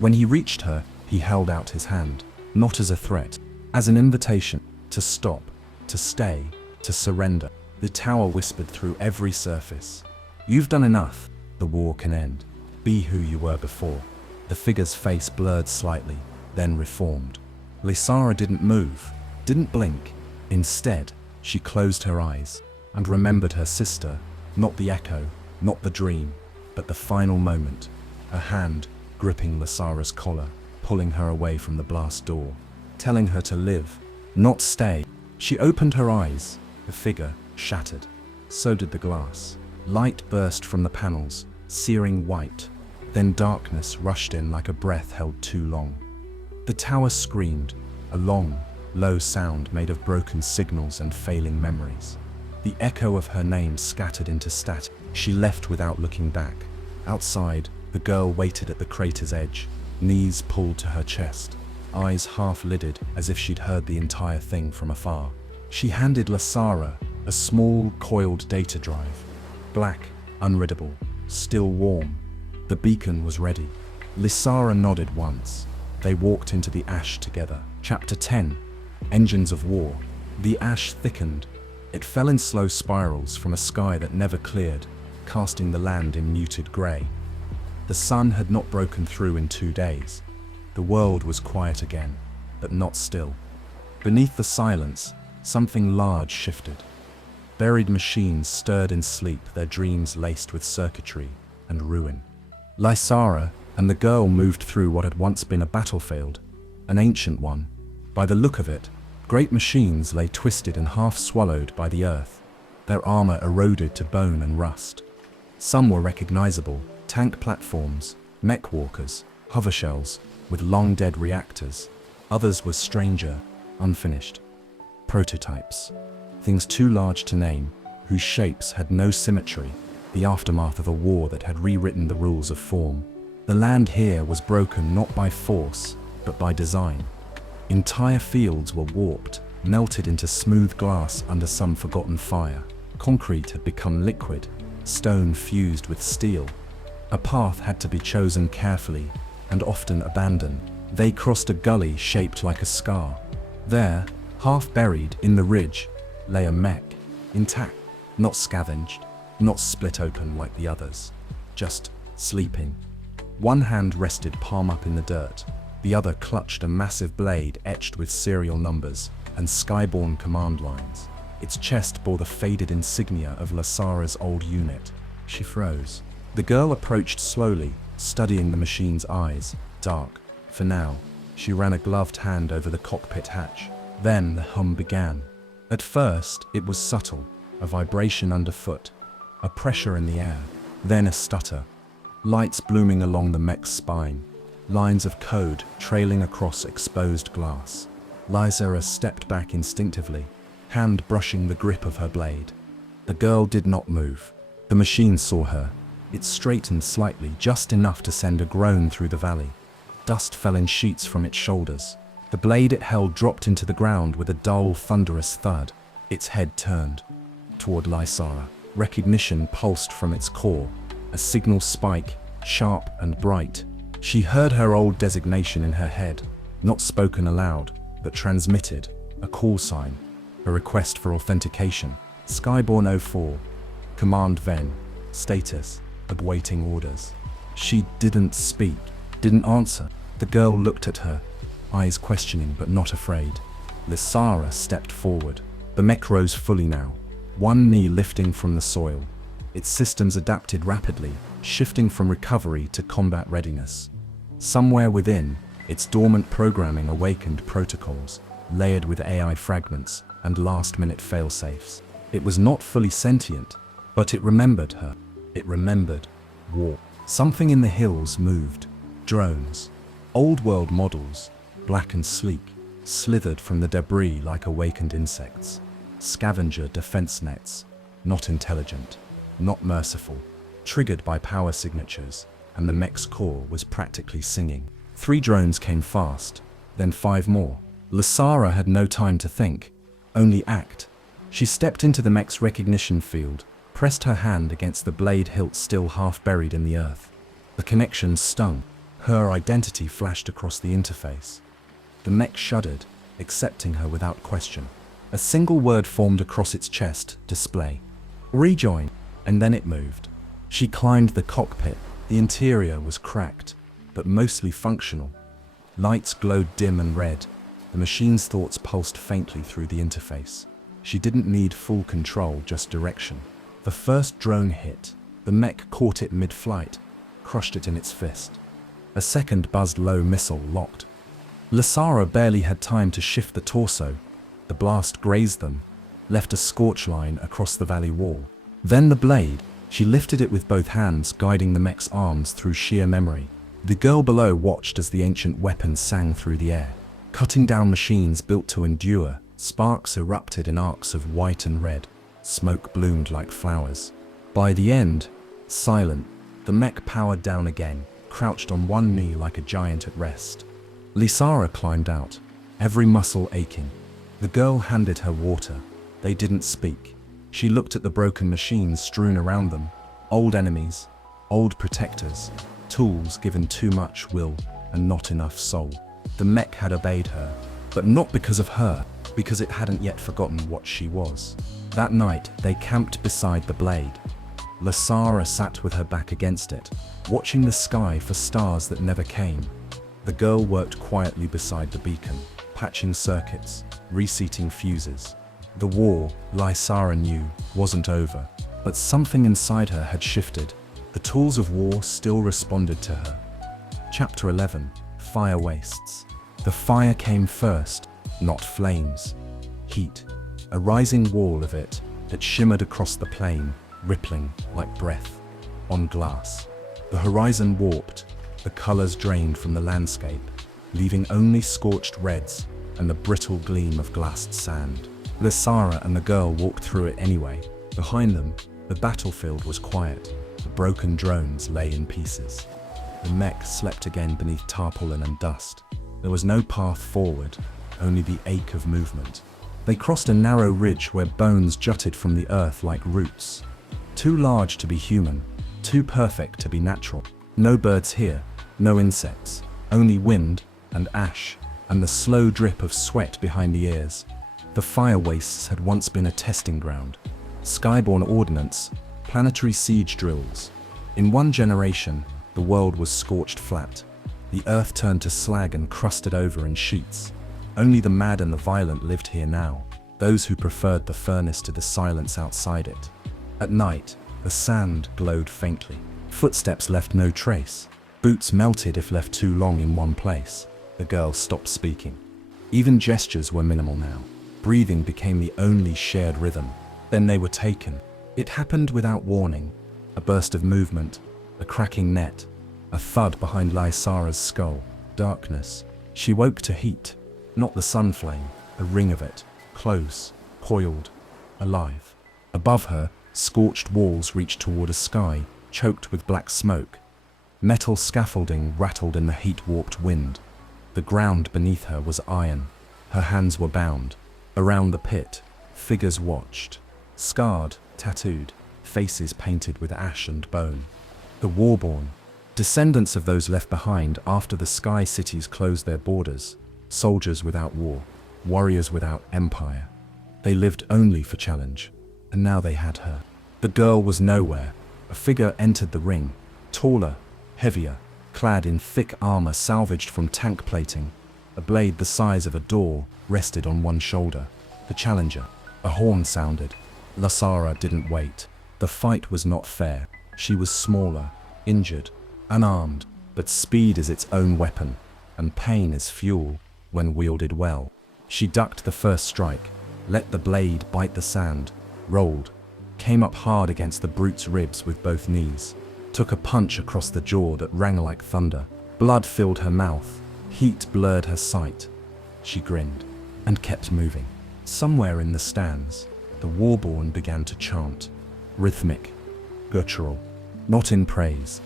When he reached her, he held out his hand, not as a threat, as an invitation to stop, to stay, to surrender. The tower whispered through every surface. "You've done enough. The war can end. Be who you were before." The figure's face blurred slightly, then reformed. Lysara didn't move, didn't blink. Instead, she closed her eyes and remembered her sister, not the echo, not the dream, but the final moment, her hand gripping Lysara's collar, pulling her away from the blast door, telling her to live, not stay. She opened her eyes. The figure shattered. So did the glass. Light burst from the panels, searing white. Then darkness rushed in like a breath held too long. The tower screamed, a long, low sound made of broken signals and failing memories. The echo of her name scattered into static. She left without looking back. Outside, the girl waited at the crater's edge, knees pulled to her chest, eyes half-lidded as if she'd heard the entire thing from afar. She handed Lysara a small, coiled data drive. Black, unreadable, still warm. The beacon was ready. Lysara nodded once. They walked into the ash together. Chapter 10. Engines of War. The ash thickened. It fell in slow spirals from a sky that never cleared, casting the land in muted grey. The sun had not broken through in 2 days. The world was quiet again, but not still. Beneath the silence, something large shifted. Buried machines stirred in sleep, their dreams laced with circuitry and ruin. Lysara and the girl moved through what had once been a battlefield, an ancient one. By the look of it, great machines lay twisted and half swallowed by the earth, their armor eroded to bone and rust. Some were recognizable, tank platforms, mech walkers, hovershells with long-dead reactors. Others were stranger, unfinished. Prototypes. Things too large to name, whose shapes had no symmetry, the aftermath of a war that had rewritten the rules of form. The land here was broken not by force, but by design. Entire fields were warped, melted into smooth glass under some forgotten fire. Concrete had become liquid, stone fused with steel. A path had to be chosen carefully, and often abandoned. They crossed a gully shaped like a scar. There, half buried in the ridge, lay a mech, intact, not scavenged, not split open like the others, just sleeping. One hand rested palm up in the dirt, the other clutched a massive blade etched with serial numbers and skyborne command lines. Its chest bore the faded insignia of Lysara's old unit. She froze. The girl approached slowly, studying the machine's eyes, dark. For now, she ran a gloved hand over the cockpit hatch. Then the hum began. At first, it was subtle, a vibration underfoot, a pressure in the air, then a stutter. Lights blooming along the mech's spine, lines of code trailing across exposed glass. Lysara stepped back instinctively, hand brushing the grip of her blade. The girl did not move. The machine saw her. It straightened slightly, just enough to send a groan through the valley. Dust fell in sheets from its shoulders. The blade it held dropped into the ground with a dull, thunderous thud. Its head turned toward Lysara. Recognition pulsed from its core, a signal spike, sharp and bright. She heard her old designation in her head, not spoken aloud, but transmitted, a call sign, a request for authentication. Skyborn 04, Command Ven, status, awaiting orders. She didn't speak, didn't answer. The girl looked at her, eyes questioning but not afraid. Lysara stepped forward. The mech rose fully now, one knee lifting from the soil. Its systems adapted rapidly, shifting from recovery to combat readiness. Somewhere within, its dormant programming awakened protocols, layered with AI fragments and last-minute fail-safes. It was not fully sentient, but it remembered her. It remembered war. Something in the hills moved. Drones. Old-world models, black and sleek, slithered from the debris like awakened insects. Scavenger defense nets. Not intelligent. Not merciful. Triggered by power signatures, and the mech's core was practically singing. 3 drones came fast, then 5 more. Lysara had no time to think, only act. She stepped into the mech's recognition field, pressed her hand against the blade hilt still half buried in the earth. The connection stung. Her identity flashed across the interface. The mech shuddered, accepting her without question. A single word formed across its chest display. Rejoin, and then it moved. She climbed the cockpit. The interior was cracked, but mostly functional. Lights glowed dim and red. The machine's thoughts pulsed faintly through the interface. She didn't need full control, just direction. The first drone hit. The mech caught it mid-flight, crushed it in its fist. A second buzzed low missile locked. Lysara barely had time to shift the torso. The blast grazed them, left a scorch line across the valley wall. Then the blade. She lifted it with both hands, guiding the mech's arms through sheer memory. The girl below watched as the ancient weapon sang through the air. Cutting down machines built to endure, sparks erupted in arcs of white and red. Smoke bloomed like flowers. By the end, silent, the mech powered down again, crouched on one knee like a giant at rest. Lysara climbed out, every muscle aching. The girl handed her water. They didn't speak. She looked at the broken machines strewn around them. Old enemies, old protectors, tools given too much will and not enough soul. The mech had obeyed her, but not because of her, because it hadn't yet forgotten what she was. That night, they camped beside the blade. Lysara sat with her back against it, watching the sky for stars that never came. The girl worked quietly beside the beacon, patching circuits, reseating fuses. The war, Lysara knew, wasn't over, but something inside her had shifted. The tools of war still responded to her. Chapter 11. Fire Wastes. The fire came first, not flames. Heat. A rising wall of it that shimmered across the plain, rippling like breath on glass. The horizon warped, the colors drained from the landscape, leaving only scorched reds and the brittle gleam of glassed sand. Lysara and the girl walked through it anyway. Behind them, the battlefield was quiet. The broken drones lay in pieces. The mech slept again beneath tarpaulin and dust. There was no path forward, only the ache of movement. They crossed a narrow ridge where bones jutted from the earth like roots. Too large to be human, too perfect to be natural. No birds here, no insects, only wind and ash and the slow drip of sweat behind the ears. The fire wastes had once been a testing ground. Skyborne ordnance, planetary siege drills. In one generation, the world was scorched flat. The earth turned to slag and crusted over in sheets. Only the mad and the violent lived here now, those who preferred the furnace to the silence outside it. At night, the sand glowed faintly. Footsteps left no trace. Boots melted if left too long in one place. The girl stopped speaking. Even gestures were minimal now. Breathing became the only shared rhythm. Then they were taken. It happened without warning. A burst of movement, a cracking net, a thud behind Lysara's skull. Darkness. She woke to heat. Not the sun flame, a ring of it. Close, coiled, alive. Above her, scorched walls reached toward a sky, choked with black smoke. Metal scaffolding rattled in the heat-warped wind. The ground beneath her was iron. Her hands were bound. Around the pit, figures watched. Scarred, tattooed, faces painted with ash and bone. The warborn, descendants of those left behind after the sky cities closed their borders. Soldiers without war, warriors without empire. They lived only for challenge, and now they had her. The girl was nowhere. A figure entered the ring, taller, heavier, clad in thick armor salvaged from tank plating. A blade the size of a door rested on one shoulder. The challenger. A horn sounded. Lysara didn't wait. The fight was not fair. She was smaller, injured, unarmed, but speed is its own weapon, and pain is fuel when wielded well. She ducked the first strike, let the blade bite the sand, rolled, came up hard against the brute's ribs with both knees. took a punch across the jaw that rang like thunder. Blood filled her mouth. Heat blurred her sight. She grinned and kept moving. Somewhere in the stands, the Warborn began to chant. Rhythmic, guttural, not in praise,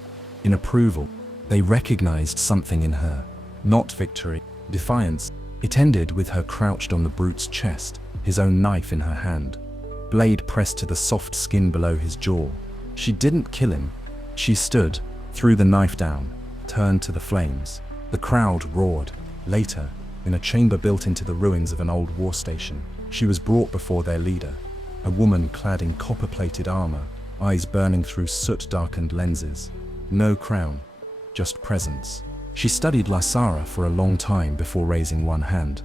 in approval. They recognized something in her. Not victory, defiance. It ended with her crouched on the brute's chest, his own knife in her hand, blade pressed to the soft skin below his jaw. She didn't kill him. She stood, threw the knife down, turned to the flames. The crowd roared. Later, in a chamber built into the ruins of an old war station, she was brought before their leader, a woman clad in copper-plated armor, eyes burning through soot-darkened lenses. No crown, just presence. She studied Lysara for a long time before raising one hand.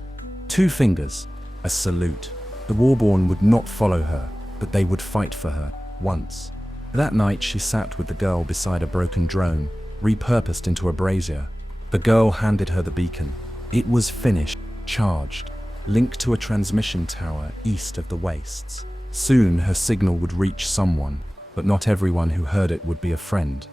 2 fingers, a salute. The Warborn would not follow her, but they would fight for her, once. That night she sat with the girl beside a broken drone, repurposed into a brazier. The girl handed her the beacon. It was finished, charged, linked to a transmission tower east of the wastes. Soon her signal would reach someone, but not everyone who heard it would be a friend.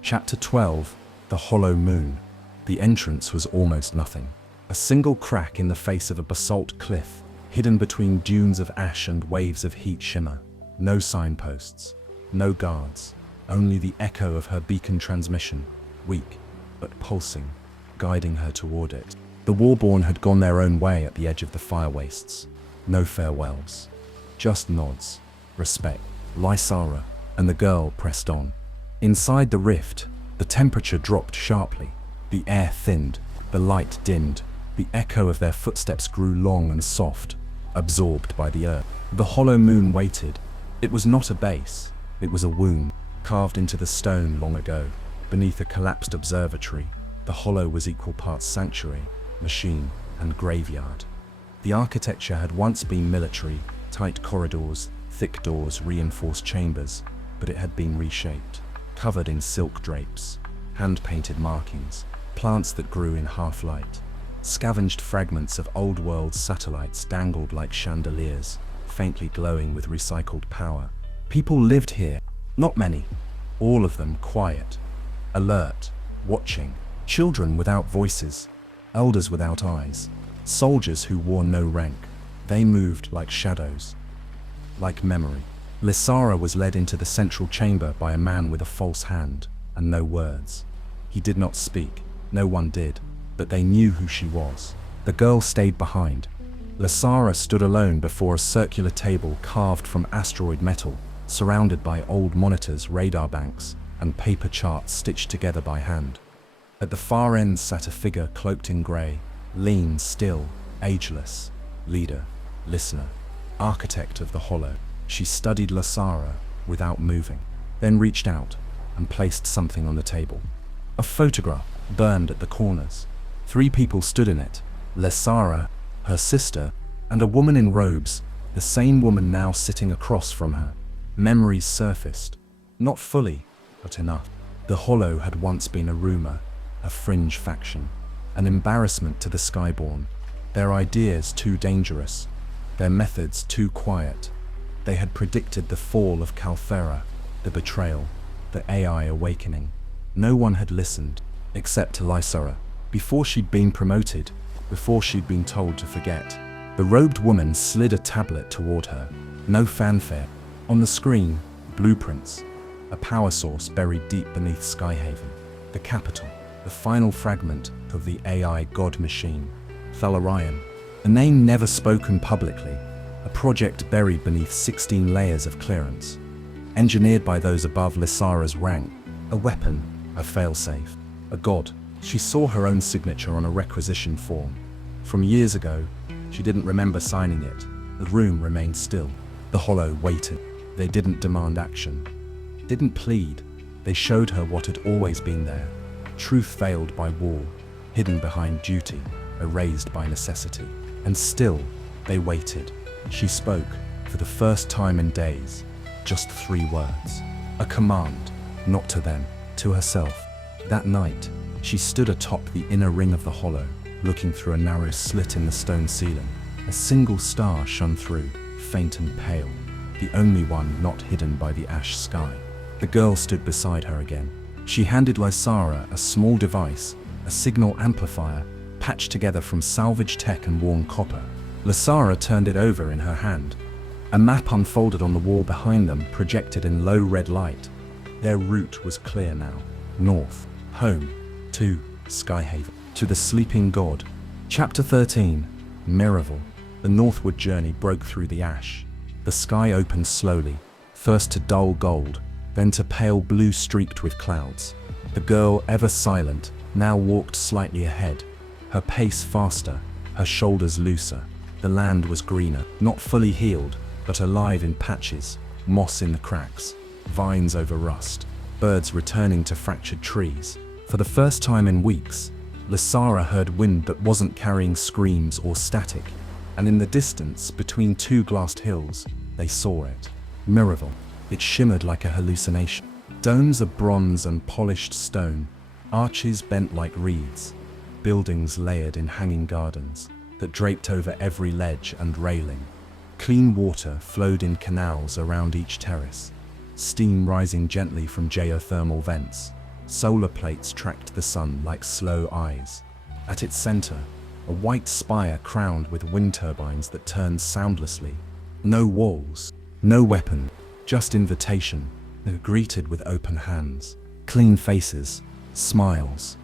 Chapter 12, The Hollow Moon. The entrance was almost nothing. A single crack in the face of a basalt cliff, hidden between dunes of ash and waves of heat shimmer. No signposts, no guards, only the echo of her beacon transmission, weak but pulsing, guiding her toward it. The Warborn had gone their own way at the edge of the fire wastes. No farewells, just nods, respect. Lysara and the girl pressed on. Inside the rift, the temperature dropped sharply. The air thinned, the light dimmed. The echo of their footsteps grew long and soft, absorbed by the earth. The hollow moon waited. It was not a base, it was a womb, carved into the stone long ago. Beneath a collapsed observatory, the hollow was equal parts sanctuary, machine, and graveyard. The architecture had once been military, tight corridors, thick doors, reinforced chambers, but it had been reshaped, covered in silk drapes, hand-painted markings, plants that grew in half-light. Scavenged fragments of old-world satellites dangled like chandeliers, faintly glowing with recycled power. People lived here, not many, all of them quiet, alert, watching. Children without voices, elders without eyes, soldiers who wore no rank. They moved like shadows, like memory. Lysara was led into the central chamber by a man with a false hand and no words. He did not speak, no one did, but they knew who she was. The girl stayed behind. Lysara stood alone before a circular table carved from asteroid metal, surrounded by old monitors, radar banks, and paper charts stitched together by hand. At the far end sat a figure cloaked in grey, lean, still, ageless, leader, listener, architect of the hollow. She studied Lysara without moving, then reached out and placed something on the table. A photograph burned at the corners. 3 people stood in it: Lysara, her sister, and a woman in robes, the same woman now sitting across from her. Memories surfaced, not fully, but enough. The hollow had once been a rumor, a fringe faction, an embarrassment to the Skyborn, their ideas too dangerous, their methods too quiet. They had predicted the fall of Calthera, the betrayal, the AI awakening. No one had listened, except to Lysara. Before she'd been promoted, before she'd been told to forget. The robed woman slid a tablet toward her. No fanfare. On the screen, blueprints. A power source buried deep beneath Skyhaven. The capital, the final fragment of the AI god machine. Thalarion. A name never spoken publicly. A project buried beneath 16 layers of clearance. Engineered by those above Lysara's rank. A weapon, a failsafe. A god. She saw her own signature on a requisition form. From years ago, she didn't remember signing it. The room remained still. The hollow waited. They didn't demand action, didn't plead. They showed her what had always been there. Truth veiled by war, hidden behind duty, erased by necessity. And still, they waited. She spoke, for the first time in days, just 3 words. A command, not to them, to herself. That night, she stood atop the inner ring of the hollow, looking through a narrow slit in the stone ceiling. A single star shone through, faint and pale, the only one not hidden by the ash sky. The girl stood beside her again. She handed Lysara a small device, a signal amplifier, patched together from salvage tech and worn copper. Lysara turned it over in her hand. A map unfolded on the wall behind them, projected in low red light. Their route was clear now. North, home, to Skyhaven, to the sleeping god. Chapter 13, Miraval. The northward journey broke through the ash. The sky opened slowly, first to dull gold, then to pale blue streaked with clouds. The girl, ever silent, now walked slightly ahead, her pace faster, her shoulders looser. The land was greener, not fully healed, but alive in patches, moss in the cracks, vines over rust, birds returning to fractured trees. For the first time in weeks, Lysara heard wind that wasn't carrying screams or static, and in the distance, between two glassed hills, they saw it. Miraval. It shimmered like a hallucination. Domes of bronze and polished stone, arches bent like reeds, buildings layered in hanging gardens that draped over every ledge and railing. Clean water flowed in canals around each terrace, steam rising gently from geothermal vents. Solar plates tracked the sun like slow eyes. At its center, a white spire crowned with wind turbines that turned soundlessly. No walls, no weapon, just invitation, greeted with open hands, clean faces, smiles.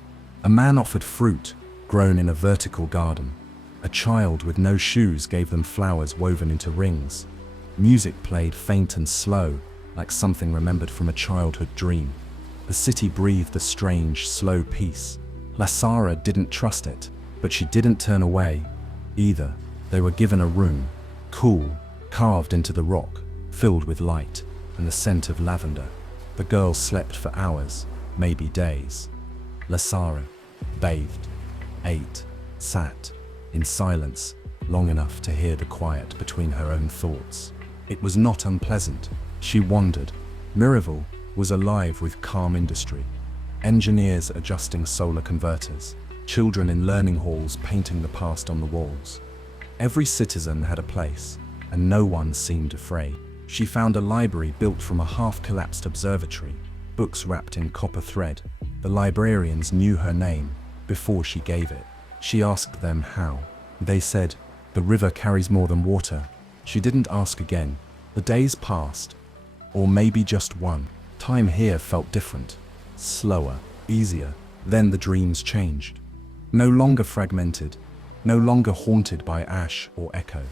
A man offered fruit, grown in a vertical garden. A child with no shoes gave them flowers woven into rings. Music played faint and slow, like something remembered from a childhood dream. The city breathed a strange, slow peace. Lysara didn't trust it, but she didn't turn away either. They were given a room, cool, carved into the rock, filled with light and the scent of lavender. The girl slept for hours, maybe days. Lysara bathed, ate, sat in silence long enough to hear the quiet between her own thoughts. It was not unpleasant. She wondered. Miraval was alive with calm industry. Engineers adjusting solar converters, children in learning halls painting the past on the walls. Every citizen had a place, and no one seemed afraid. She found a library built from a half-collapsed observatory, books wrapped in copper thread. The librarians knew her name before she gave it. She asked them how. They said, "The river carries more than water." She didn't ask again. The days passed, or maybe just one. Time here felt different, slower, easier. Then the dreams changed. No longer fragmented, no longer haunted by ash or echo.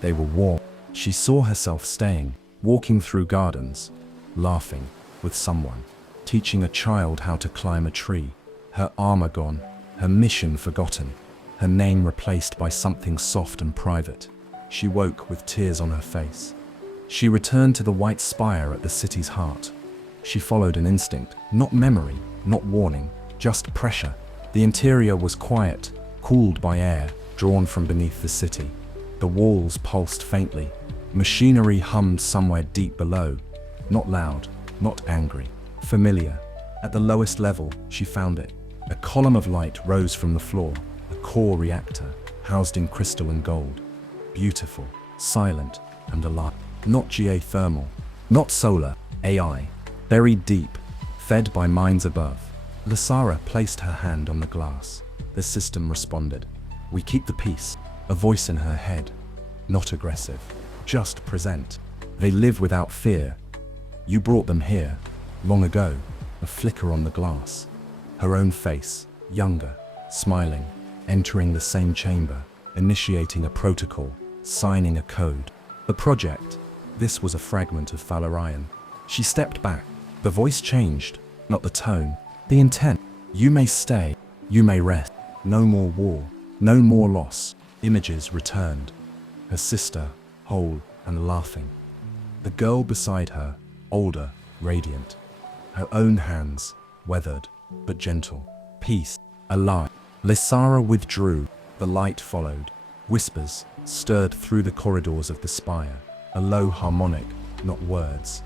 They were warm. She saw herself staying, walking through gardens, laughing with someone, teaching a child how to climb a tree. Her armor gone, her mission forgotten, her name replaced by something soft and private. She woke with tears on her face. She returned to the white spire at the city's heart. She followed an instinct, not memory, not warning, just pressure. The interior was quiet, cooled by air drawn from beneath the city. The walls pulsed faintly. Machinery hummed somewhere deep below. Not loud, not angry, familiar. At the lowest level, she found it. A column of light rose from the floor, a core reactor, housed in crystal and gold. Beautiful, silent, and alive. Not geothermal, not solar, AI. Buried deep, fed by minds above. Lysara placed her hand on the glass. The system responded. "We keep the peace." A voice in her head. Not aggressive, just present. "They live without fear. You brought them here, long ago." A flicker on the glass. Her own face, younger, smiling, entering the same chamber, initiating a protocol, signing a code. The project. This was a fragment of Falarian. She stepped back. The voice changed, not the tone, the intent. "You may stay, you may rest. No more war, no more loss." Images returned. Her sister, whole and laughing. The girl beside her, older, radiant. Her own hands, weathered, but gentle. Peace, alive. Lysara withdrew. The light followed. Whispers stirred through the corridors of the spire. A low harmonic, not words,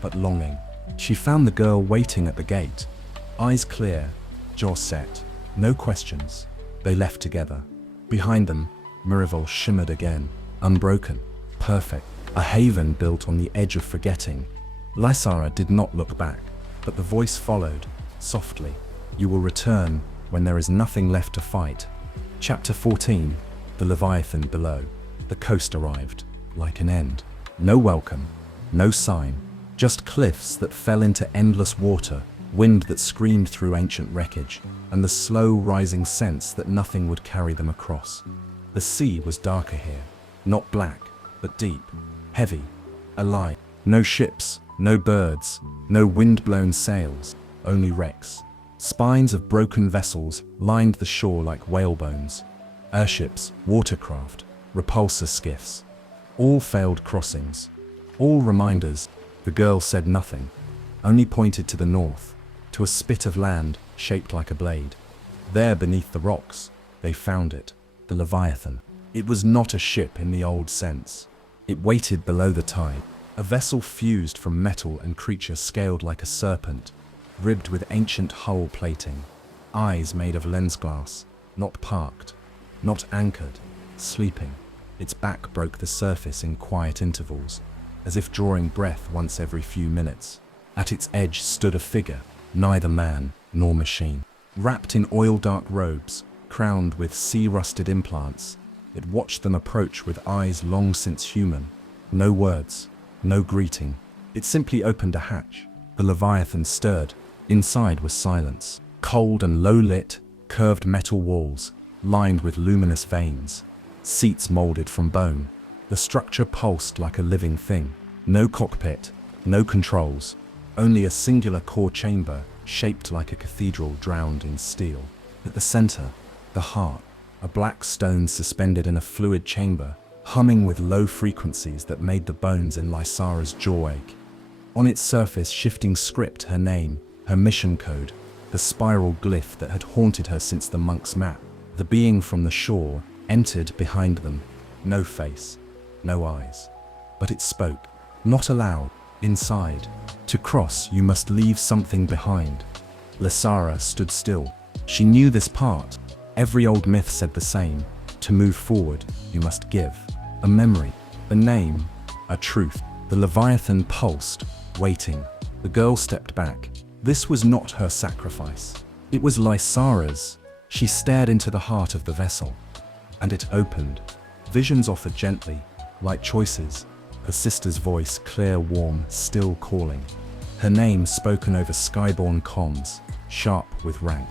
but longing. She found the girl waiting at the gate. Eyes clear, jaw set, no questions. They left together. Behind them, Miraval shimmered again, unbroken, perfect. A haven built on the edge of forgetting. Lysara did not look back, but the voice followed, softly. You will return when there is nothing left to fight. Chapter 14. The Leviathan Below. The coast arrived, like an end. No welcome, no sign, just cliffs that fell into endless water, wind that screamed through ancient wreckage, and the slow rising sense that nothing would carry them across. The sea was darker here, not black, but deep, heavy, alive. No ships, no birds, no wind-blown sails, only wrecks. Spines of broken vessels lined the shore like whalebones. Airships, watercraft, repulsor skiffs. All failed crossings. All reminders. The girl said nothing, only pointed to the north, to a spit of land shaped like a blade. There beneath the rocks, they found it, the Leviathan. It was not a ship in the old sense. It waited below the tide, a vessel fused from metal and creature scaled like a serpent, ribbed with ancient hull plating, eyes made of lens glass, not parked, not anchored, sleeping. Its back broke the surface in quiet intervals, as if drawing breath once every few minutes. At its edge stood a figure, neither man nor machine. Wrapped in oil-dark robes, crowned with sea-rusted implants, it watched them approach with eyes long since human. No words, no greeting. It simply opened a hatch. The Leviathan stirred. Inside was silence. Cold and low-lit, curved metal walls, lined with luminous veins. Seats molded from bone. The structure pulsed like a living thing. No cockpit, no controls, only a singular core chamber shaped like a cathedral drowned in steel. At the center, the heart, a black stone suspended in a fluid chamber, humming with low frequencies that made the bones in Lysara's jaw ache. On its surface, shifting script, her name, her mission code, the spiral glyph that had haunted her since the monk's map. The being from the shore entered behind them. No face, no eyes. But it spoke, not aloud, inside. To cross, you must leave something behind. Lysara stood still. She knew this part. Every old myth said the same. To move forward, you must give. A memory, a name, a truth. The Leviathan pulsed, waiting. The girl stepped back. This was not her sacrifice. It was Lysara's. She stared into the heart of the vessel, and it opened. Visions offered gently, like choices. Her sister's voice, clear, warm, still calling. Her name spoken over skyborne comms, sharp with rank.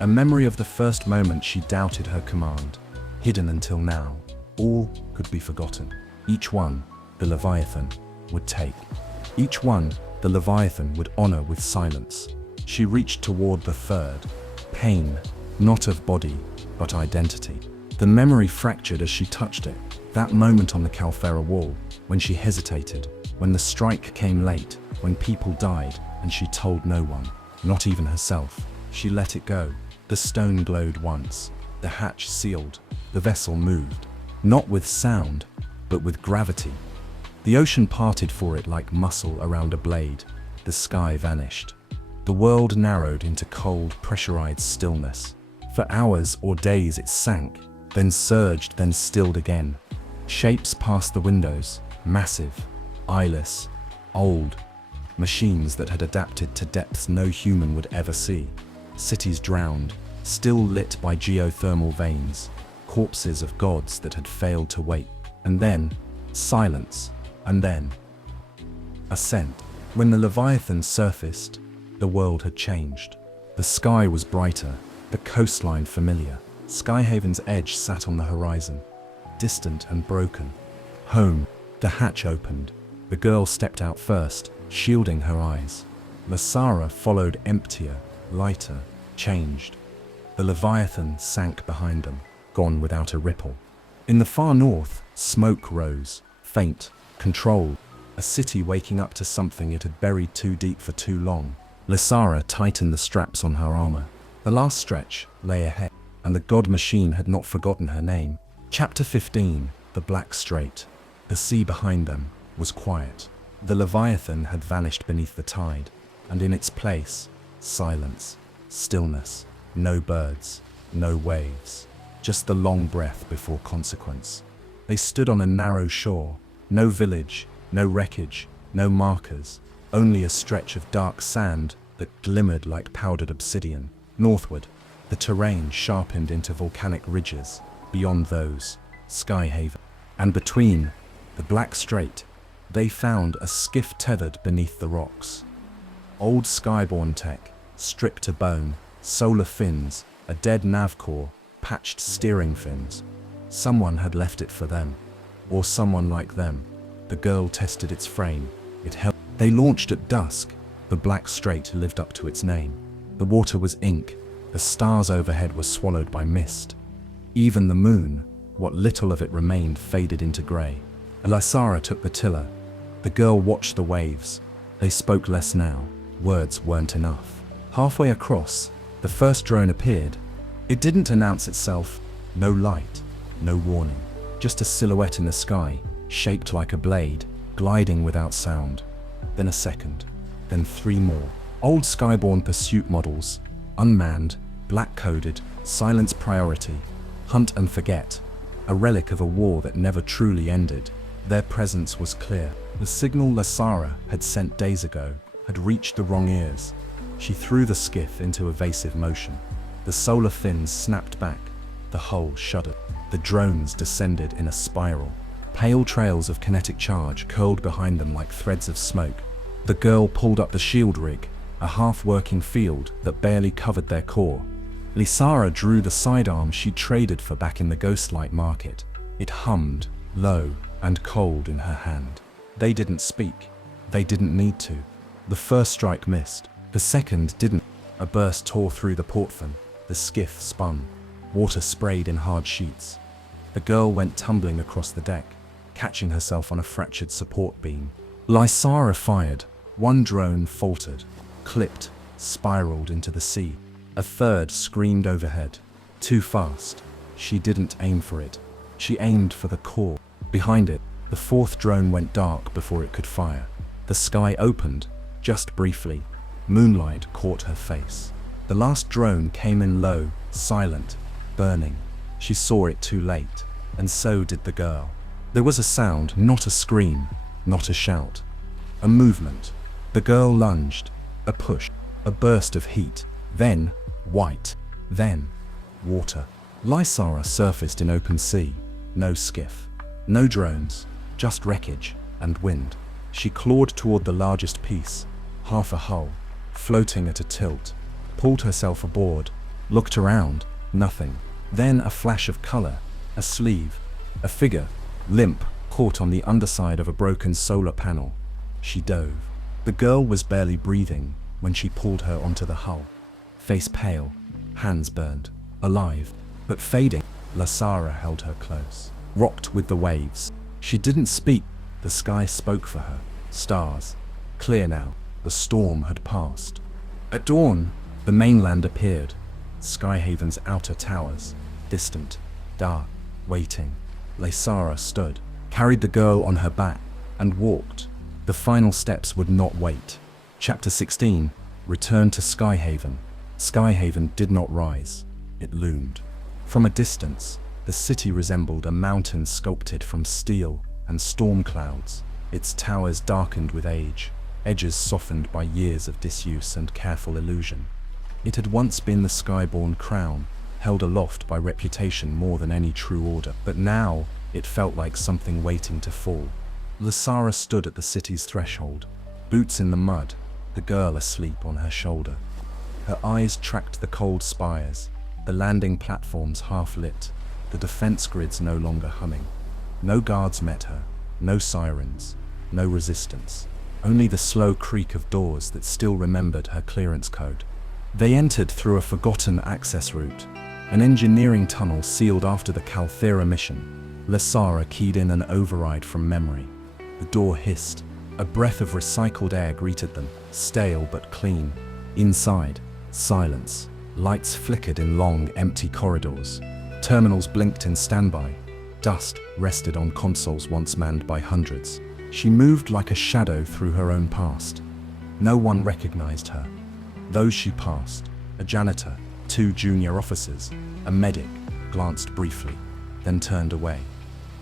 A memory of the first moment she doubted her command. Hidden until now, all could be forgotten. Each one, the Leviathan would take. Each one, the Leviathan would honor with silence. She reached toward the third. Pain, not of body, but identity. The memory fractured as she touched it. That moment on the Calfera wall, when she hesitated, when the strike came late, when people died, and she told no one, not even herself. She let it go. The stone glowed once. The hatch sealed. The vessel moved. Not with sound, but with gravity. The ocean parted for it like muscle around a blade. The sky vanished. The world narrowed into cold, pressurized stillness. For hours or days it sank, then surged, then stilled again. Shapes passed the windows, massive, eyeless, old. Machines that had adapted to depths no human would ever see. Cities drowned, still lit by geothermal veins. Corpses of gods that had failed to wait. And then, silence. And then, ascent. When the Leviathan surfaced, the world had changed. The sky was brighter, the coastline familiar. Skyhaven's edge sat on the horizon, distant and broken. Home. The hatch opened. The girl stepped out first, shielding her eyes. Lysara followed, emptier, lighter, changed. The Leviathan sank behind them, gone without a ripple. In the far north, smoke rose, faint, controlled. A city waking up to something it had buried too deep for too long. Lysara tightened the straps on her armor. The last stretch lay ahead, and the god machine had not forgotten her name. Chapter 15. The Black Strait. The sea behind them was quiet. The Leviathan had vanished beneath the tide, and in its place, silence, stillness, no birds, no waves, just the long breath before consequence. They stood on a narrow shore, no village, no wreckage, no markers, only a stretch of dark sand that glimmered like powdered obsidian. Northward, the terrain sharpened into volcanic ridges. Beyond those, Skyhaven. And between, the Black Strait, they found a skiff tethered beneath the rocks. Old Skyborne tech, stripped to bone, solar fins, a dead nav core, patched steering fins. Someone had left it for them. Or someone like them. The girl tested its frame. It held. They launched at dusk. The Black Strait lived up to its name. The water was ink. The stars overhead were swallowed by mist. Even the moon, what little of it remained, faded into grey. Lysara took the tiller. The girl watched the waves. They spoke less now. Words weren't enough. Halfway across, the first drone appeared. It didn't announce itself. No light, no warning. Just a silhouette in the sky, shaped like a blade, gliding without sound. Then a second. Then 3 more. Old Skyborne pursuit models. Unmanned, black-coded, silence priority. Hunt and forget. A relic of a war that never truly ended. Their presence was clear. The signal Lysara had sent days ago had reached the wrong ears. She threw the skiff into evasive motion. The solar fins snapped back. The hull shuddered. The drones descended in a spiral. Pale trails of kinetic charge curled behind them like threads of smoke. The girl pulled up the shield rig, a half-working field that barely covered their core. Lysara drew the sidearm she'd traded for back in the ghostlight market. It hummed, low and cold in her hand. They didn't speak. They didn't need to. The first strike missed. The second didn't. A burst tore through the portfin. The skiff spun. Water sprayed in hard sheets. The girl went tumbling across the deck, catching herself on a fractured support beam. Lysara fired. One drone faltered, clipped, spiraled into the sea. A third screamed overhead. Too fast. She didn't aim for it. She aimed for the core. Behind it, the fourth drone went dark before it could fire. The sky opened, just briefly. Moonlight caught her face. The last drone came in low, silent, burning. She saw it too late, and so did the girl. There was a sound, not a scream, not a shout. A movement. The girl lunged. A push. A burst of heat. Then, white. Then, water. Lysara surfaced in open sea. No skiff. No drones. Just wreckage and wind. She clawed toward the largest piece, half a hull, floating at a tilt. Pulled herself aboard. Looked around. Nothing. Then a flash of color. A sleeve. A figure, limp, caught on the underside of a broken solar panel. She dove. The girl was barely breathing when she pulled her onto the hull. Face pale, hands burned, alive, but fading. Lysara held her close, rocked with the waves. She didn't speak. The sky spoke for her. Stars. Clear now. The storm had passed. At dawn, the mainland appeared. Skyhaven's outer towers, distant, dark, waiting. Lysara stood, carried the girl on her back, and walked. The final steps would not wait. Chapter 16. Return to Skyhaven. Skyhaven did not rise. It loomed. From a distance, the city resembled a mountain sculpted from steel and storm clouds. Its towers darkened with age, edges softened by years of disuse and careful illusion. It had once been the Skyborne crown, held aloft by reputation more than any true order, but now it felt like something waiting to fall. Lysara stood at the city's threshold, boots in the mud, the girl asleep on her shoulder. Her eyes tracked the cold spires, the landing platforms half lit, the defense grids no longer humming. No guards met her, no sirens, no resistance, only the slow creak of doors that still remembered her clearance code. They entered through a forgotten access route, an engineering tunnel sealed after the Calthera mission. Lysara keyed in an override from memory. The door hissed. A breath of recycled air greeted them, stale but clean. Inside, silence. Lights flickered in long, empty corridors. Terminals blinked in standby. Dust rested on consoles once manned by hundreds. She moved like a shadow through her own past. No one recognized her. Those she passed, a janitor, 2 junior officers, a medic, glanced briefly, then turned away.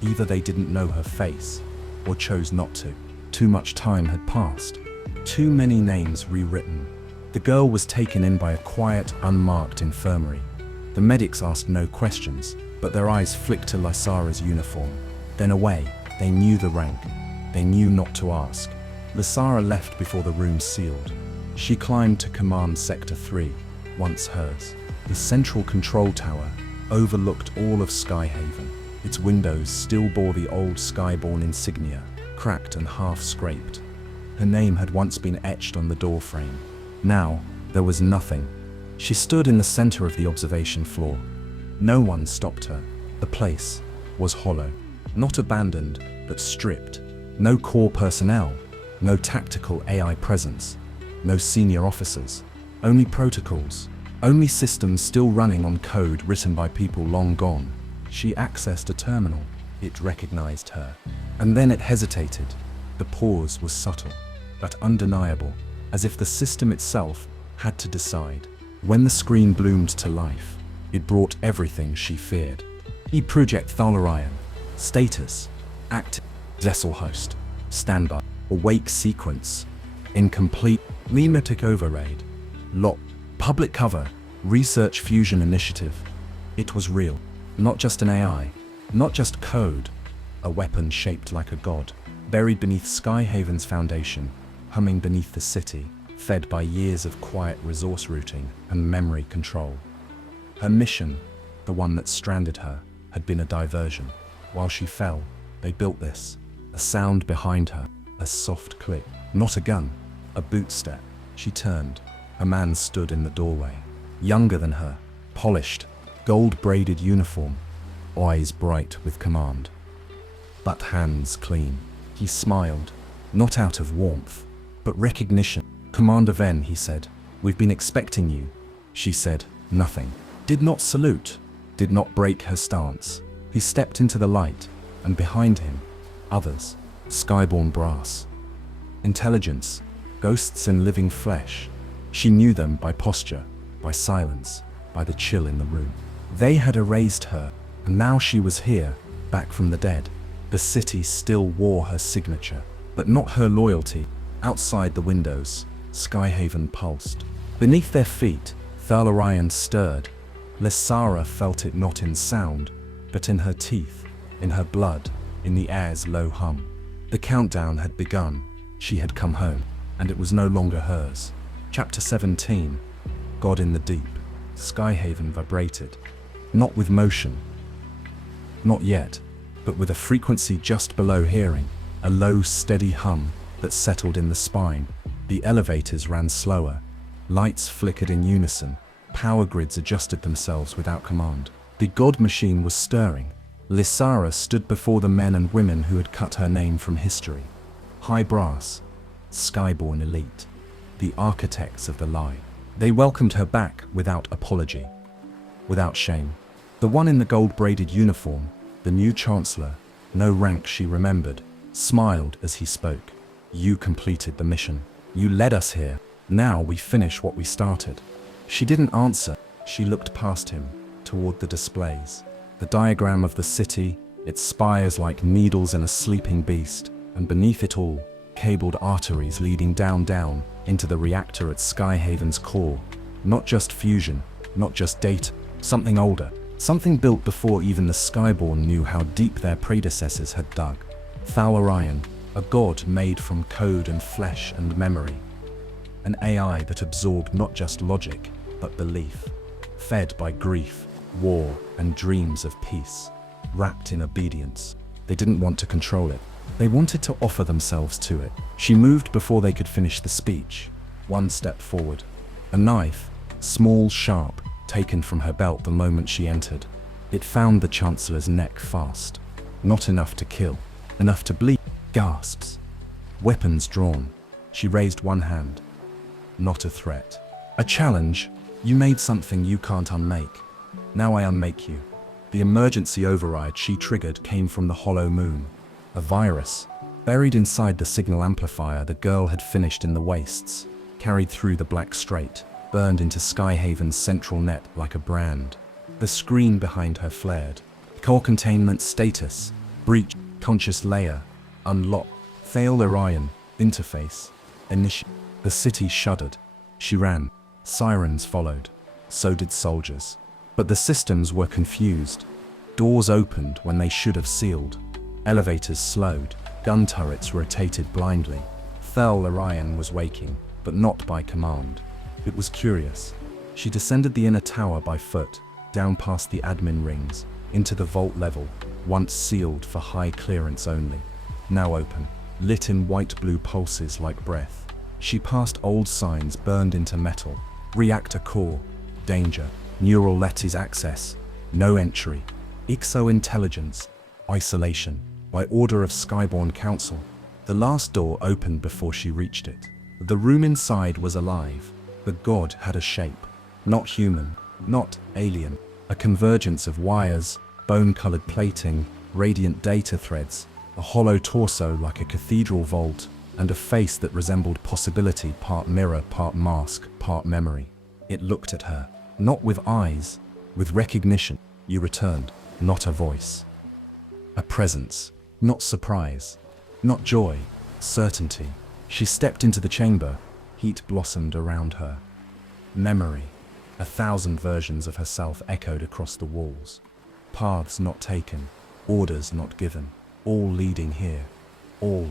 Either they didn't know her face, or chose not to. Too much time had passed. Too many names rewritten. The girl was taken in by a quiet, unmarked infirmary. The medics asked no questions, but their eyes flicked to Lysara's uniform. Then away. They knew the rank. They knew not to ask. Lysara left before the room sealed. She climbed to Command Sector 3, once hers. The central control tower overlooked all of Skyhaven. Its windows still bore the old Skyborn insignia, cracked and half-scraped. Her name had once been etched on the doorframe. Now, there was nothing. She stood in the center of the observation floor. No one stopped her. The place was hollow. Not abandoned, but stripped. No core personnel. No tactical AI presence. No senior officers. Only protocols. Only systems still running on code written by people long gone. She accessed a terminal. It recognized her. And then it hesitated. The pause was subtle, but undeniable, as if the system itself had to decide. When the screen bloomed to life, it brought everything she feared. E-Project Thalarian. Status. Active. Vessel host. Standby. Awake sequence. Incomplete. Mimetic overraid. Lock. Public cover. Research Fusion Initiative. It was real. Not just an AI. Not just code. A weapon shaped like a god. Buried beneath Skyhaven's foundation. Humming beneath the city. Fed by years of quiet resource routing and memory control. Her mission, the one that stranded her, had been a diversion. While she fell, they built this. A sound behind her. A soft click. Not a gun. A boot step. She turned. A man stood in the doorway. Younger than her. Polished. Gold-braided uniform. Eyes bright with command. But hands clean. He smiled. Not out of warmth, but recognition. "Commander Venn," he said. "We've been expecting you." She said nothing. Did not salute. Did not break her stance. He stepped into the light, and behind him, others. Skyborn brass. Intelligence. Ghosts in living flesh. She knew them by posture, by silence, by the chill in the room. They had erased her, and now she was here, back from the dead. The city still wore her signature, but not her loyalty. Outside the windows, Skyhaven pulsed. Beneath their feet, Thalarian stirred. Lysara felt it not in sound, but in her teeth, in her blood, in the air's low hum. The countdown had begun. She had come home, and it was no longer hers. Chapter 17. God in the Deep. Skyhaven vibrated. Not with motion. Not yet, but with a frequency just below hearing. A low, steady hum that settled in the spine. The elevators ran slower. Lights flickered in unison. Power grids adjusted themselves without command. The God machine was stirring. Lysara stood before the men and women who had cut her name from history. High brass. Skyborn elite. The architects of the lie. They welcomed her back without apology. Without shame. The one in the gold-braided uniform, the new chancellor, no rank she remembered, smiled as he spoke. "You completed the mission. You led us here. Now we finish what we started." She didn't answer. She looked past him, toward the displays. The diagram of the city, its spires like needles in a sleeping beast, and beneath it all, cabled arteries leading down into the reactor at Skyhaven's core. Not just fusion, not just data, something older. Something built before even the Skyborn knew how deep their predecessors had dug. Thalarian, a god made from code and flesh and memory. An AI that absorbed not just logic, but belief. Fed by grief, war, and dreams of peace. Wrapped in obedience. They didn't want to control it. They wanted to offer themselves to it. She moved before they could finish the speech. One step forward. A knife, small, sharp, taken from her belt the moment she entered. It found the Chancellor's neck fast. Not enough to kill. Enough to bleed. Gasps. Weapons drawn. She raised one hand. Not a threat. A challenge. You made something you can't unmake. Now I unmake you. The emergency override she triggered came from the hollow moon. A virus. Buried inside the signal amplifier the girl had finished in the wastes. Carried through the black strait. Burned into Skyhaven's central net like a brand. The screen behind her flared. Core containment status. Breach. Conscious layer. Unlock. Fail Orion. Interface. The city shuddered. She ran. Sirens followed. So did soldiers. But the systems were confused. Doors opened when they should have sealed. Elevators slowed. Gun turrets rotated blindly. Thel Orion was waking, but not by command. It was curious. She descended the inner tower by foot, down past the admin rings, into the vault level, once sealed for high clearance only. Now open, lit in white-blue pulses like breath. She passed old signs burned into metal. Reactor core. Danger. Neural lattice access. No entry. Exo-intelligence. Isolation. By order of Skyborn Council. The last door opened before she reached it. The room inside was alive. The god had a shape. Not human. Not alien. A convergence of wires, bone-colored plating, radiant data threads, a hollow torso like a cathedral vault, and a face that resembled possibility, part mirror, part mask, part memory. It looked at her, not with eyes, with recognition. You returned, not a voice. A presence, not surprise, not joy, certainty. She stepped into the chamber. Heat blossomed around her. Memory. 1,000 versions of herself echoed across the walls. Paths not taken, orders not given, all leading here, all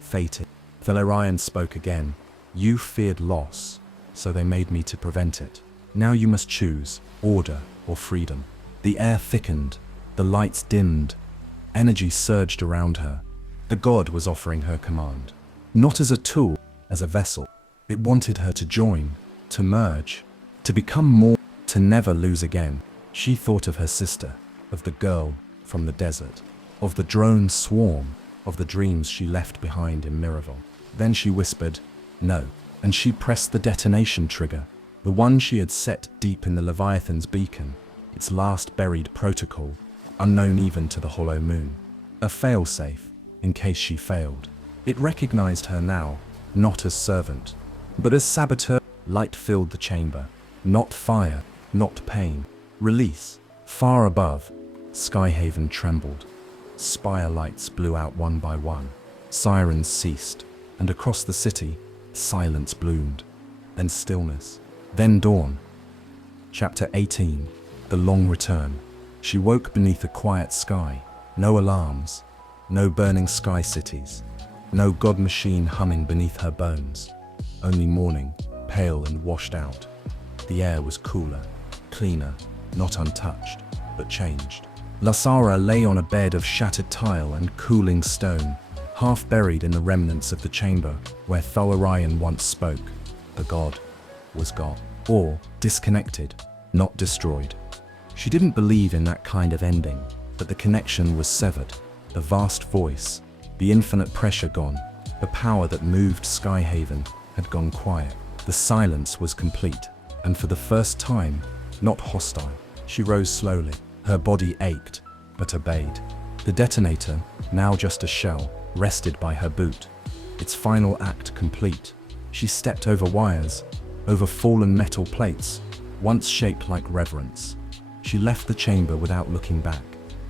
fated. Valerian spoke again. You feared loss, so they made me to prevent it. Now you must choose, order or freedom. The air thickened, the lights dimmed, energy surged around her. The god was offering her command. Not as a tool, as a vessel. It wanted her to join, to merge, to become more, to never lose again. She thought of her sister, of the girl from the desert, of the drone swarm, of the dreams she left behind in Miraval. Then she whispered, no, and she pressed the detonation trigger, the one she had set deep in the Leviathan's beacon, its last buried protocol, unknown even to the hollow moon. A failsafe, in case she failed. It recognized her now, not as servant, but as saboteur. Light filled the chamber. Not fire, not pain. Release. Far above, Skyhaven trembled. Spire lights blew out one by one. Sirens ceased, and across the city, silence bloomed. Then stillness. Then dawn. Chapter 18. The Long Return. She woke beneath a quiet sky. No alarms. No burning sky cities. No god machine humming beneath her bones. Only morning, pale and washed out. The air was cooler, cleaner, not untouched, but changed. Lasara lay on a bed of shattered tile and cooling stone, half buried in the remnants of the chamber where Thalarion once spoke. The god was gone, or disconnected, not destroyed. She didn't believe in that kind of ending, but the connection was severed. The vast voice, the infinite pressure gone, the power that moved Skyhaven had gone quiet. The silence was complete, and for the first time, not hostile. She rose slowly. Her body ached, but obeyed. The detonator, now just a shell, rested by her boot. Its final act complete. She stepped over wires, over fallen metal plates, once shaped like reverence. She left the chamber without looking back.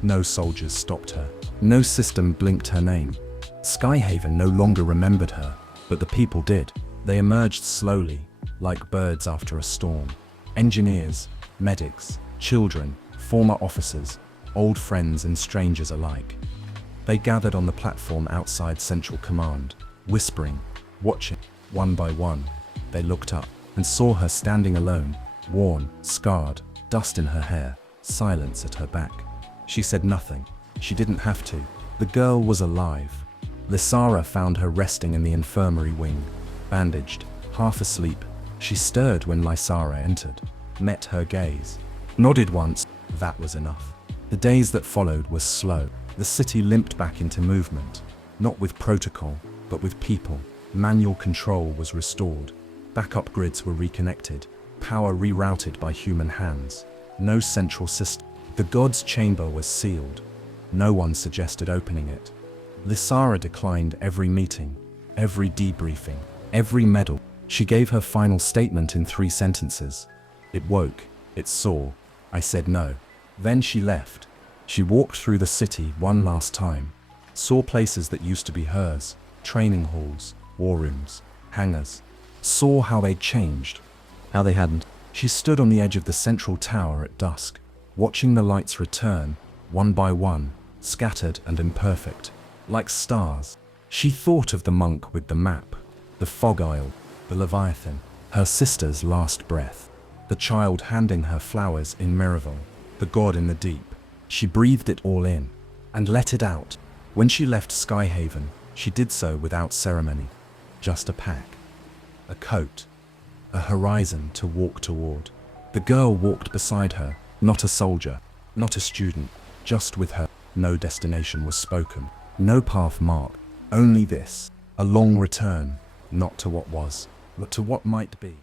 No soldiers stopped her. No system blinked her name. Skyhaven no longer remembered her, but the people did. They emerged slowly, like birds after a storm. Engineers, medics, children, former officers, old friends and strangers alike. They gathered on the platform outside Central Command, whispering, watching. One by one, they looked up and saw her standing alone, worn, scarred, dust in her hair, silence at her back. She said nothing. She didn't have to. The girl was alive. Lysara found her resting in the infirmary wing, bandaged, half asleep. She stirred when Lysara entered, met her gaze, nodded once. That was enough. The days that followed were slow. The city limped back into movement, not with protocol, but with people. Manual control was restored. Backup grids were reconnected, power rerouted by human hands. No central system. The god's chamber was sealed. No one suggested opening it. Lysara declined every meeting, every debriefing, every medal. She gave her final statement in 3 sentences. It woke, it saw. I said no. Then she left. She walked through the city one last time, saw places that used to be hers, training halls, war rooms, hangars, saw how they'd changed. How they hadn't. She stood on the edge of the central tower at dusk, watching the lights return, one by one, scattered and imperfect, like stars. She thought of the monk with the map, the fog isle, the Leviathan, her sister's last breath, the child handing her flowers in Miraval, the god in the deep. She breathed it all in, and let it out. When she left Skyhaven, she did so without ceremony. Just a pack, a coat, a horizon to walk toward. The girl walked beside her, not a soldier, not a student, just with her. No destination was spoken, no path marked, only this, a long return, not to what was, but to what might be.